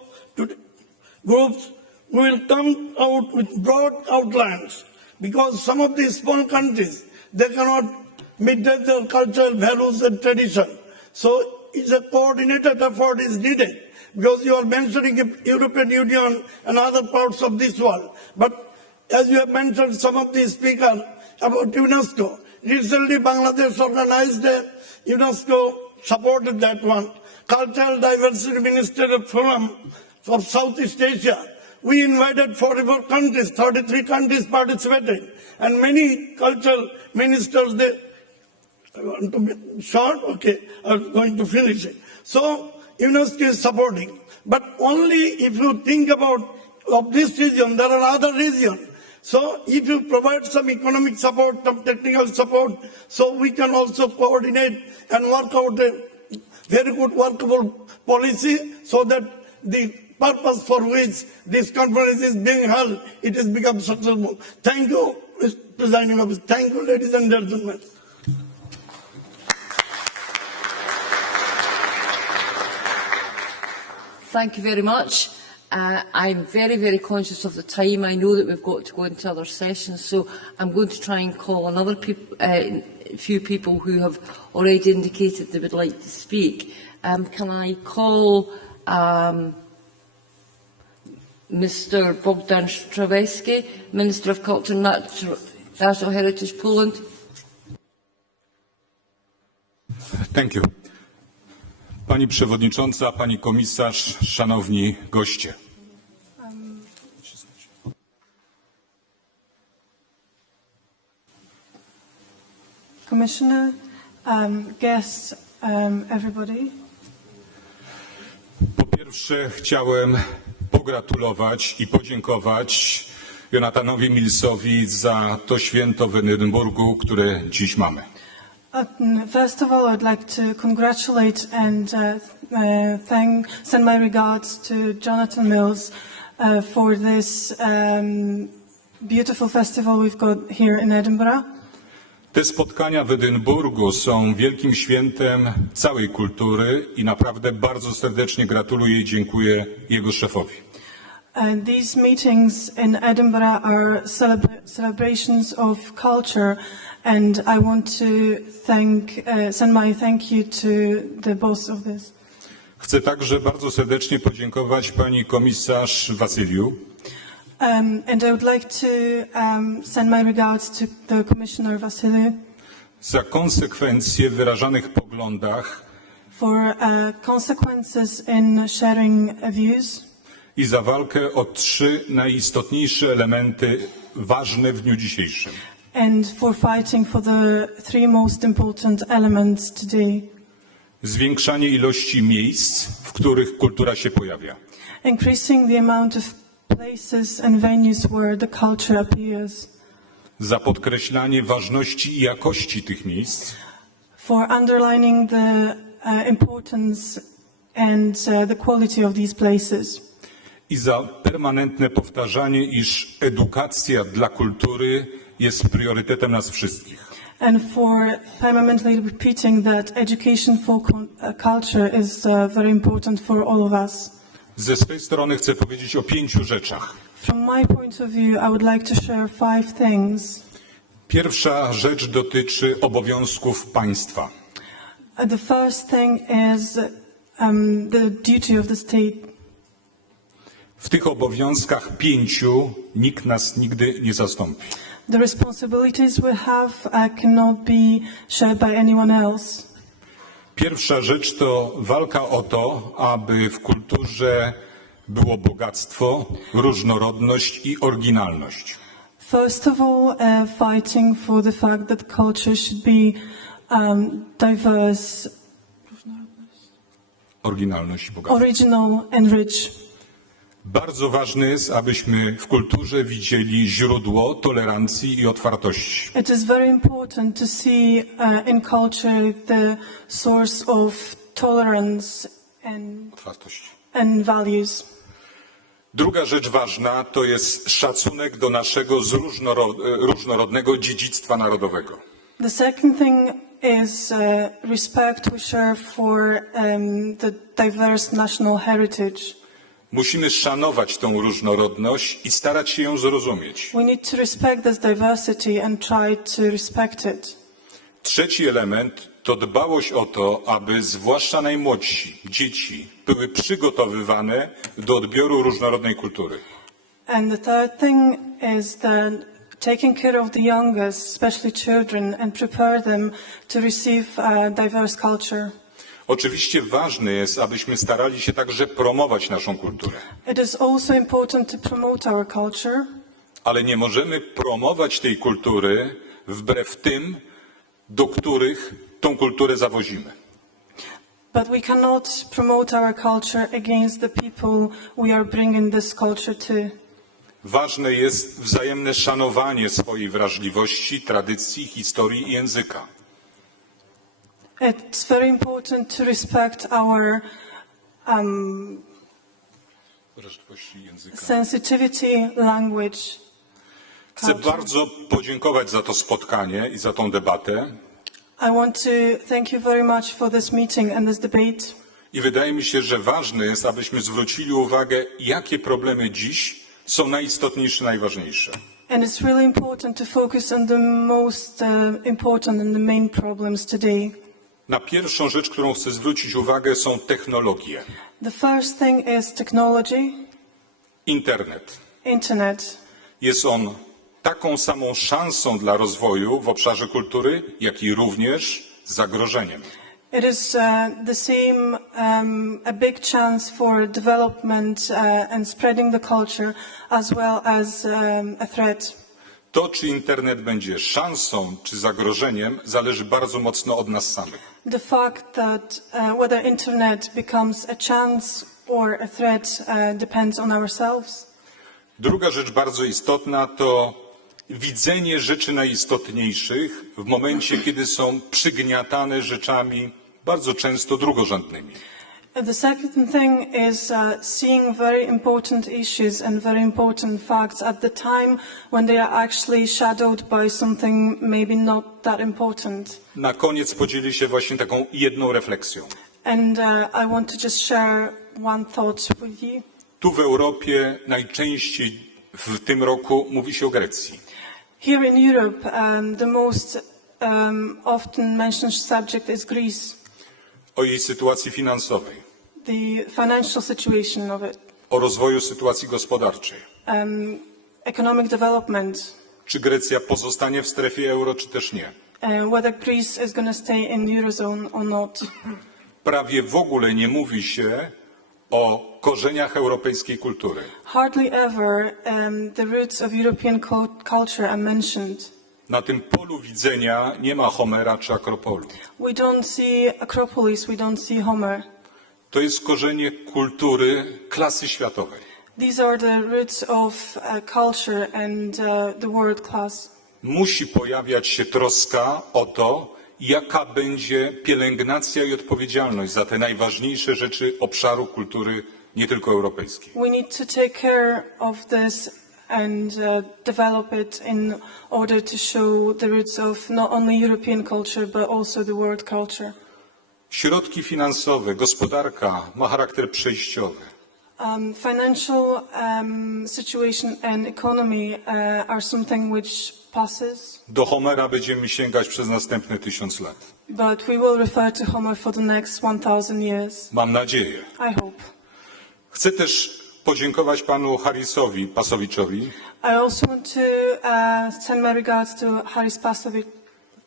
groups will come out with broad outlines, because some of these small countries, they cannot maintain their cultural values and tradition. So it's a coordinated effort is needed, because you are mentioning the European Union and other parts of this world. But as you have mentioned some of the speakers about UNESCO. Recently, Bangladesh organized a UNESCO supported that one. Cultural Diversity Ministerial Forum of Southeast Asia. We invited 44 countries, 33 countries participated, and many cultural ministers, I want to be short, okay, I'm going to finish it. So, UNESCO is supporting, but only if you think about of this region, there are other regions. So, if you provide some economic support, some technical support, so we can also coordinate and work out a very good workable policy so that the purpose for which this conference is being held, it has become successful. Thank you, Mr. Presiding Officer. Thank you, ladies and gentlemen. Thank you very much. I'm very, very conscious of the time. I know that we've got to go into other sessions, so I'm going to try and call another few people who have already indicated they would like to speak. Can I call Mr. Bogdan Straweski, Minister of Culture and National Heritage, Poland? Thank you. Pani Przewodnicząca, Pani Komisarz, Szanowni Goście. Commissioner, guests, everybody. Po pierwsze chciałem pogratulować i podziękować Jonathanowi Millsowi za to święto w Edynburgu, które dziś mamy. First of all, I'd like to congratulate and send my regards to Jonathan Mills for this beautiful festival we've got here in Edinburgh. Te spotkania w Edynburgu są wielkim świętem całej kultury i naprawdę bardzo serdecznie gratuluję i dziękuję jego szefowi. These meetings in Edinburgh are celebrations of culture, and I want to send my thank you to the boss of this. Chcę także bardzo serdecznie podziękować pani komisarz Vassiliou. And I would like to send my regards to the Commissioner Vassiliou. Za konsekwencje w wyrażanych poglądach. For consequences in sharing views. I za walkę o 3 najistotniejsze elementy ważne w dniu dzisiejszym. And for fighting for the 3 most important elements today. Zwiększanie ilości miejsc, w których kultura się pojawia. Increasing the amount of places and venues where the culture appears. Za podkreślanie ważności i jakości tych miejsc. For underlining the importance and the quality of these places. I za permanentne powtarzanie, iż edukacja dla kultury jest priorytetem nas wszystkich. And for permanently repeating that education for culture is very important for all of us. Ze swej strony chcę powiedzieć o 5 rzeczach. From my point of view, I would like to share 5 things. Pierwsza rzecz dotyczy obowiązków państwa. The first thing is the duty of the state. W tych obowiązkach 5 nikt nas nigdy nie zastąpi. The responsibilities we have cannot be shared by anyone else. Pierwsza rzecz to walka o to, aby w kulturze było bogactwo, różnorodność i oryginalność. First of all, fighting for the fact that culture should be diverse, oryginalność i bogactwo. Original and rich. Bardzo ważne jest, abyśmy w kulturze widzieli źródło tolerancji i otwartości. It is very important to see in culture the source of tolerance and values. Druga rzecz ważna to jest szacunek do naszego różnorodnego dziedzictwa narodowego. The second thing is respect we share for the diverse national heritage. Musimy szanować tą różnorodność i starać się ją zrozumieć. We need to respect this diversity and try to respect it. Trzeci element to dbałość o to, aby zwłaszcza najmłodsi, dzieci, były przygotowywane do odbioru różnorodnej kultury. And the third thing is that taking care of the youngest, especially children, and prepare them to receive diverse culture. Oczywiście ważne jest, abyśmy starali się także promować naszą kulturę. It is also important to promote our culture. Ale nie możemy promować tej kultury wbrew tym, do których tą kulturę zawozimy. But we cannot promote our culture against the people we are bringing this culture to. Ważne jest wzajemne szanowanie swojej wrażliwości, tradycji, historii i języka. It's very important to respect our sensitivity, language. Chcę bardzo podziękować za to spotkanie i za tą debatę. I want to thank you very much for this meeting and this debate. I wydaje mi się, że ważne jest, abyśmy zwrócili uwagę, jakie problemy dziś są najistotniejsze, najważniejsze. And it's really important to focus on the most important and the main problems today. Na pierwszą rzecz, którą chcę zwrócić uwagę, są technologie. The first thing is technology. Internet. Internet. Jest on taką samą szansą dla rozwoju w obszarze kultury, jak i również zagrożeniem. It is the same a big chance for development and spreading the culture as well as a threat. To, czy internet będzie szansą czy zagrożeniem, zależy bardzo mocno od nas samych. The fact that whether internet becomes a chance or a threat depends on ourselves. Druga rzecz bardzo istotna to widzenie rzeczy najistotniejszych w momencie, kiedy są przygniatane rzeczami bardzo często drugorzędnymi. The second thing is seeing very important issues and very important facts at the time when they are actually shadowed by something maybe not that important. Na koniec podzielę się właśnie taką jedną refleksją. And I want to just share one thought with you. Tu w Europie najczęściej w tym roku mówi się o Grecji. Here in Europe, the most often mentioned subject is Greece. O jej sytuacji finansowej. The financial situation of it. O rozwoju sytuacji gospodarczej. Economic development. Czy Grecja pozostanie w strefie euro, czy też nie? Whether Greece is going to stay in Eurozone or not. Prawie w ogóle nie mówi się o korzeniach europejskiej kultury. Hardly ever the roots of European culture are mentioned. Na tym polu widzenia nie ma Homera czy Akropolu. We don't see Acropolis, we don't see Homer. To jest korzenie kultury klasy światowej. These are the roots of culture and the world class. Musi pojawiać się troska o to, jaka będzie pielęgnacja i odpowiedzialność za te najważniejsze rzeczy obszaru kultury nie tylko europejskiej. We need to take care of this and develop it in order to show the roots of not only European culture but also the world culture. Środki finansowe, gospodarka ma charakter przejściowy. Financial situation and economy are something which passes. Do Homera będziemy sięgać przez następne 1000 lat. But we will refer to Homer for the next 1000 years. Mam nadzieję. I hope. Chcę też podziękować panu Harrisowi Passowiczowi. I also want to send my regards to Harris Passovic.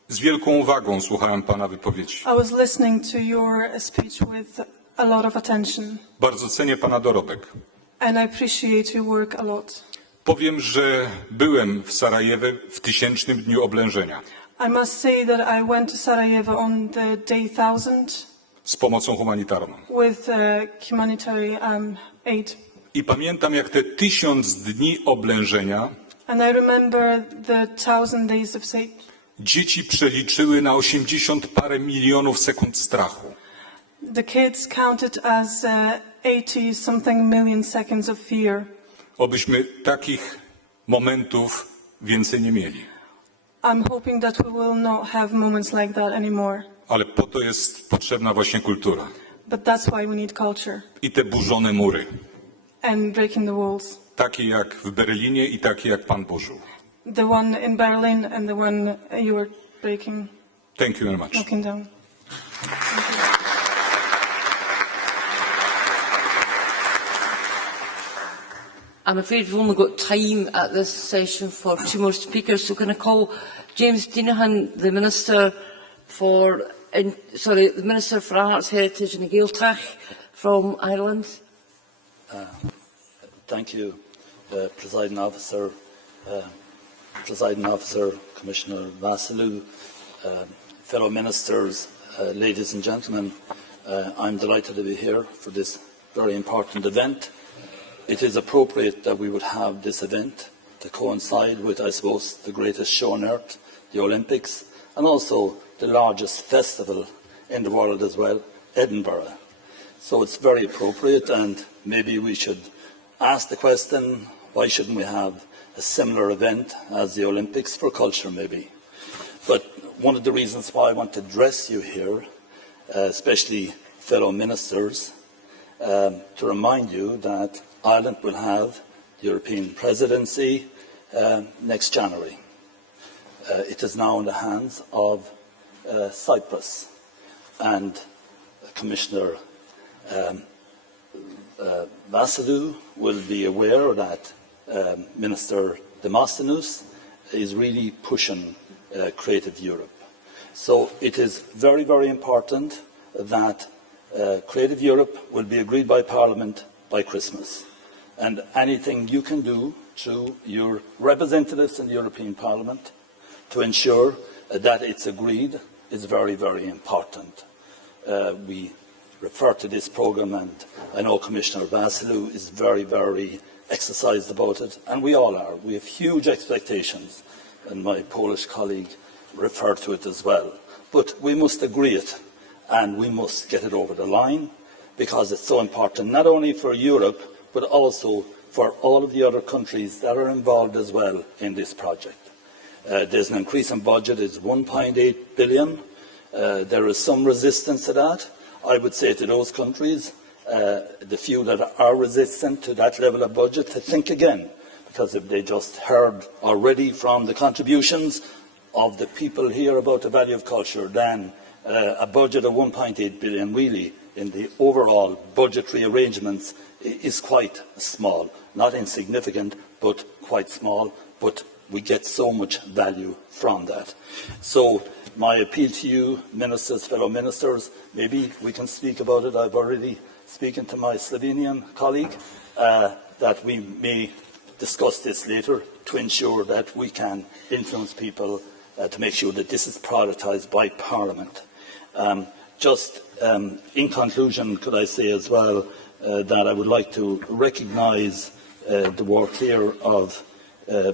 Z wielką uwagą słuchałem pana wypowiedzi. I was listening to your speech with a lot of attention. Bardzo cenię pana dorobek. And I appreciate your work a lot. Powiem, że byłem w Sarajewie w 1000. dniu oblężenia. I must say that I went to Sarajevo on the day 1000 z pomocą humanitarną. With humanitarian aid. I pamiętam, jak te 1000 dni oblężenia And I remember the 1000 days of siege. Dzieci przeliczyły na 80 parę milionów sekund strachu. The kids counted as 80 something million seconds of fear. Obyśmy takich momentów więcej nie mieli. I'm hoping that we will not have moments like that anymore. Ale po to jest potrzebna właśnie kultura. But that's why we need culture. I te burzone mury. And breaking the walls. Takie jak w Berlinie i takie jak pan burzył. The one in Berlin and the one you were breaking. Thank you very much. Knocking down. I'm afraid we've only got time at this session for 2 more speakers, so can I call James Deenahan, the Minister for the Minister for Arts, Heritage and Gaeltacht from Ireland? Thank you, Presiding Officer, Commissioner Vassiliou, fellow Ministers, ladies and gentlemen. I'm delighted to be here for this very important event. It is appropriate that we would have this event to coincide with, I suppose, the greatest show on earth, the Olympics, and also the largest festival in the world as well, Edinburgh. So it's very appropriate, and maybe we should ask the question, why shouldn't we have a similar event as the Olympics for culture, maybe? But one of the reasons why I want to address you here, especially fellow ministers, to remind you that Ireland will have the European presidency next January. It is now in the hands of Cyprus, and Commissioner Vassiliou will be aware that Minister Demosthenes is really pushing Creative Europe. So it is very, very important that Creative Europe will be agreed by Parliament by Christmas. And anything you can do through your representatives in the European Parliament to ensure that it's agreed is very, very important. We refer to this programme, and I know Commissioner Vassiliou is very, very exercised about it, and we all are. We have huge expectations, and my Polish colleague referred to it as well. But we must agree it, and we must get it over the line, because it's so important, not only for Europe, but also for all of the other countries that are involved as well in this project. There's an increase in budget, it's 1.8 billion. There is some resistance to that. I would say to those countries, the few that are resistant to that level of budget, to think again, because if they just heard already from the contributions of the people here about the value of culture, then a budget of 1.8 billion really in the overall budgetary arrangements is quite small, not insignificant, but quite small, but we get so much value from that. So my appeal to you, ministers, fellow ministers, maybe we can speak about it. I've already spoken to my Slovenian colleague, that we may discuss this later to ensure that we can influence people to make sure that this is prioritised by Parliament. In conclusion, could I say as well that I would like to recognise the work here of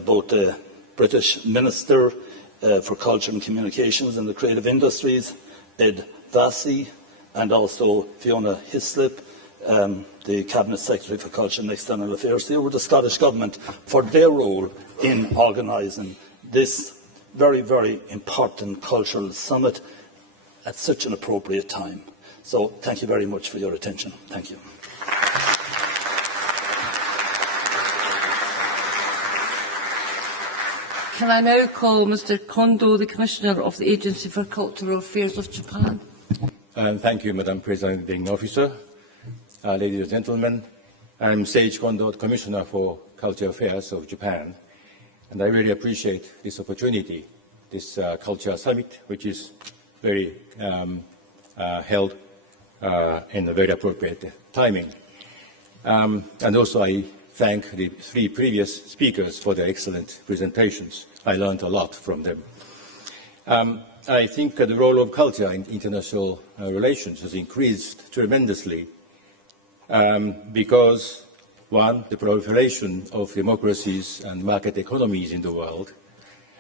both the British Minister for Culture and Communications and the Creative Industries, Ed Vassy, and also Fiona Hislop, the Cabinet Secretary for Culture and External Affairs, here with the Scottish Government, for their role in organising this very, very important cultural summit at such an appropriate time. So thank you very much for your attention. Thank you. Can I now call Mr Kondo, the Commissioner of the Agency for Cultural Affairs of Japan? Thank you, Madam Presiding Officer. Ladies and gentlemen, I'm Seiji Kondo, Commissioner for Cultural Affairs of Japan, and I really appreciate this opportunity, this Culture Summit, which is very held in a very appropriate timing. And also I thank the three previous speakers for their excellent presentations. I learned a lot from them. I think the role of culture in international relations has increased tremendously because, one, the proliferation of democracies and market economies in the world,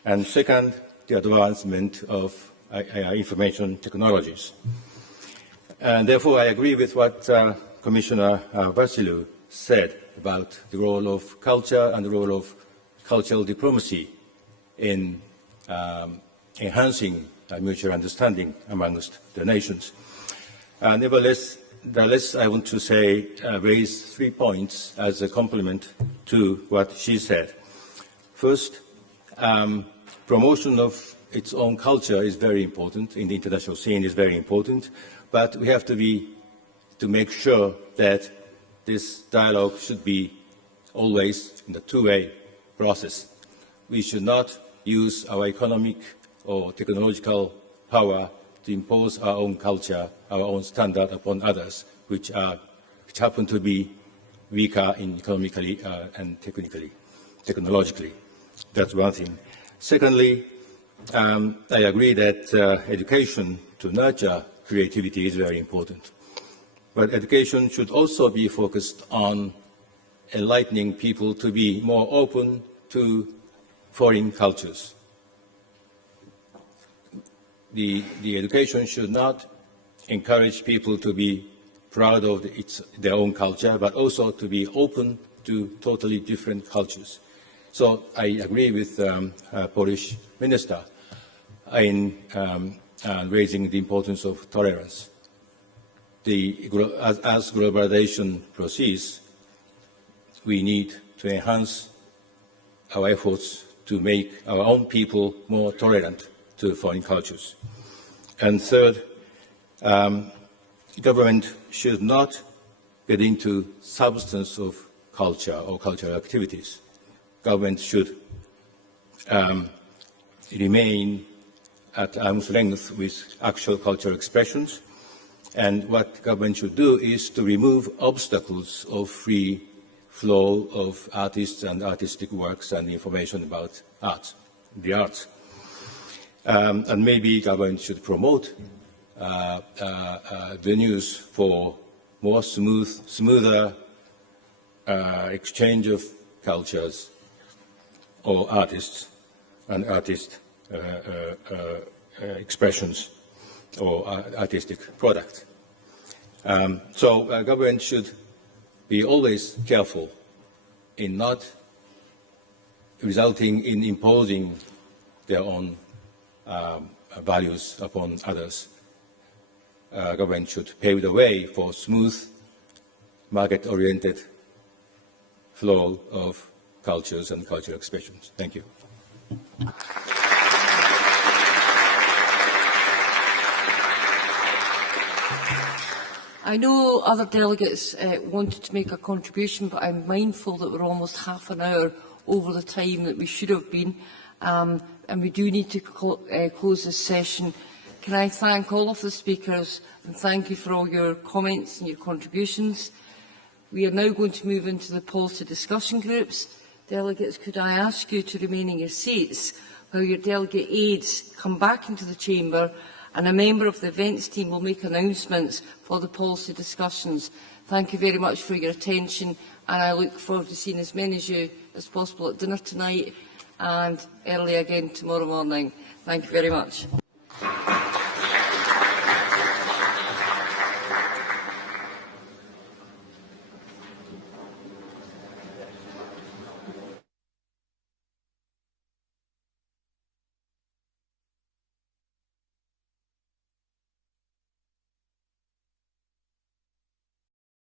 and second, the advancement of information technologies. And therefore, I agree with what Commissioner Vassiliou said about the role of culture and the role of cultural diplomacy in enhancing mutual understanding amongst the nations. Nevertheless, I want to say, raise 3 points as a complement to what she said. First, promotion of its own culture is very important in the international scene, is very important, but we have to make sure that this dialogue should be always in the two-way process. We should not use our economic or technological power to impose our own culture, our own standard upon others, which happen to be weaker in economically and technologically. That's one thing. Secondly, I agree that education to nurture creativity is very important. But education should also be focused on enlightening people to be more open to foreign cultures. The education should not encourage people to be proud of their own culture, but also to be open to totally different cultures. So I agree with Polish Minister in raising the importance of tolerance. As globalization proceeds, we need to enhance our efforts to make our own people more tolerant to foreign cultures. And third, government should not get into substance of culture or cultural activities. Government should remain at arm's length with actual cultural expressions. And what government should do is to remove obstacles of free flow of artists and artistic works and information about art, the arts. And maybe government should promote venues for more smoother exchange of cultures or artists and artist expressions or artistic product. So government should be always careful in not resulting in imposing their own values upon others. Government should pave the way for smooth, market-oriented flow of cultures and cultural expressions. Thank you. I know other delegates wanted to make a contribution, but I'm mindful that we're almost half an hour over the time that we should have been, and we do need to close this session. Can I thank all of the speakers and thank you for all your comments and your contributions. We are now going to move into the policy discussion groups. Delegates, could I ask you to remain in your seats while your delegate aides come back into the chamber, and a member of the events team will make announcements for the policy discussions. Thank you very much for your attention, and I look forward to seeing as many of you as possible at dinner tonight and early again tomorrow morning. Thank you very much.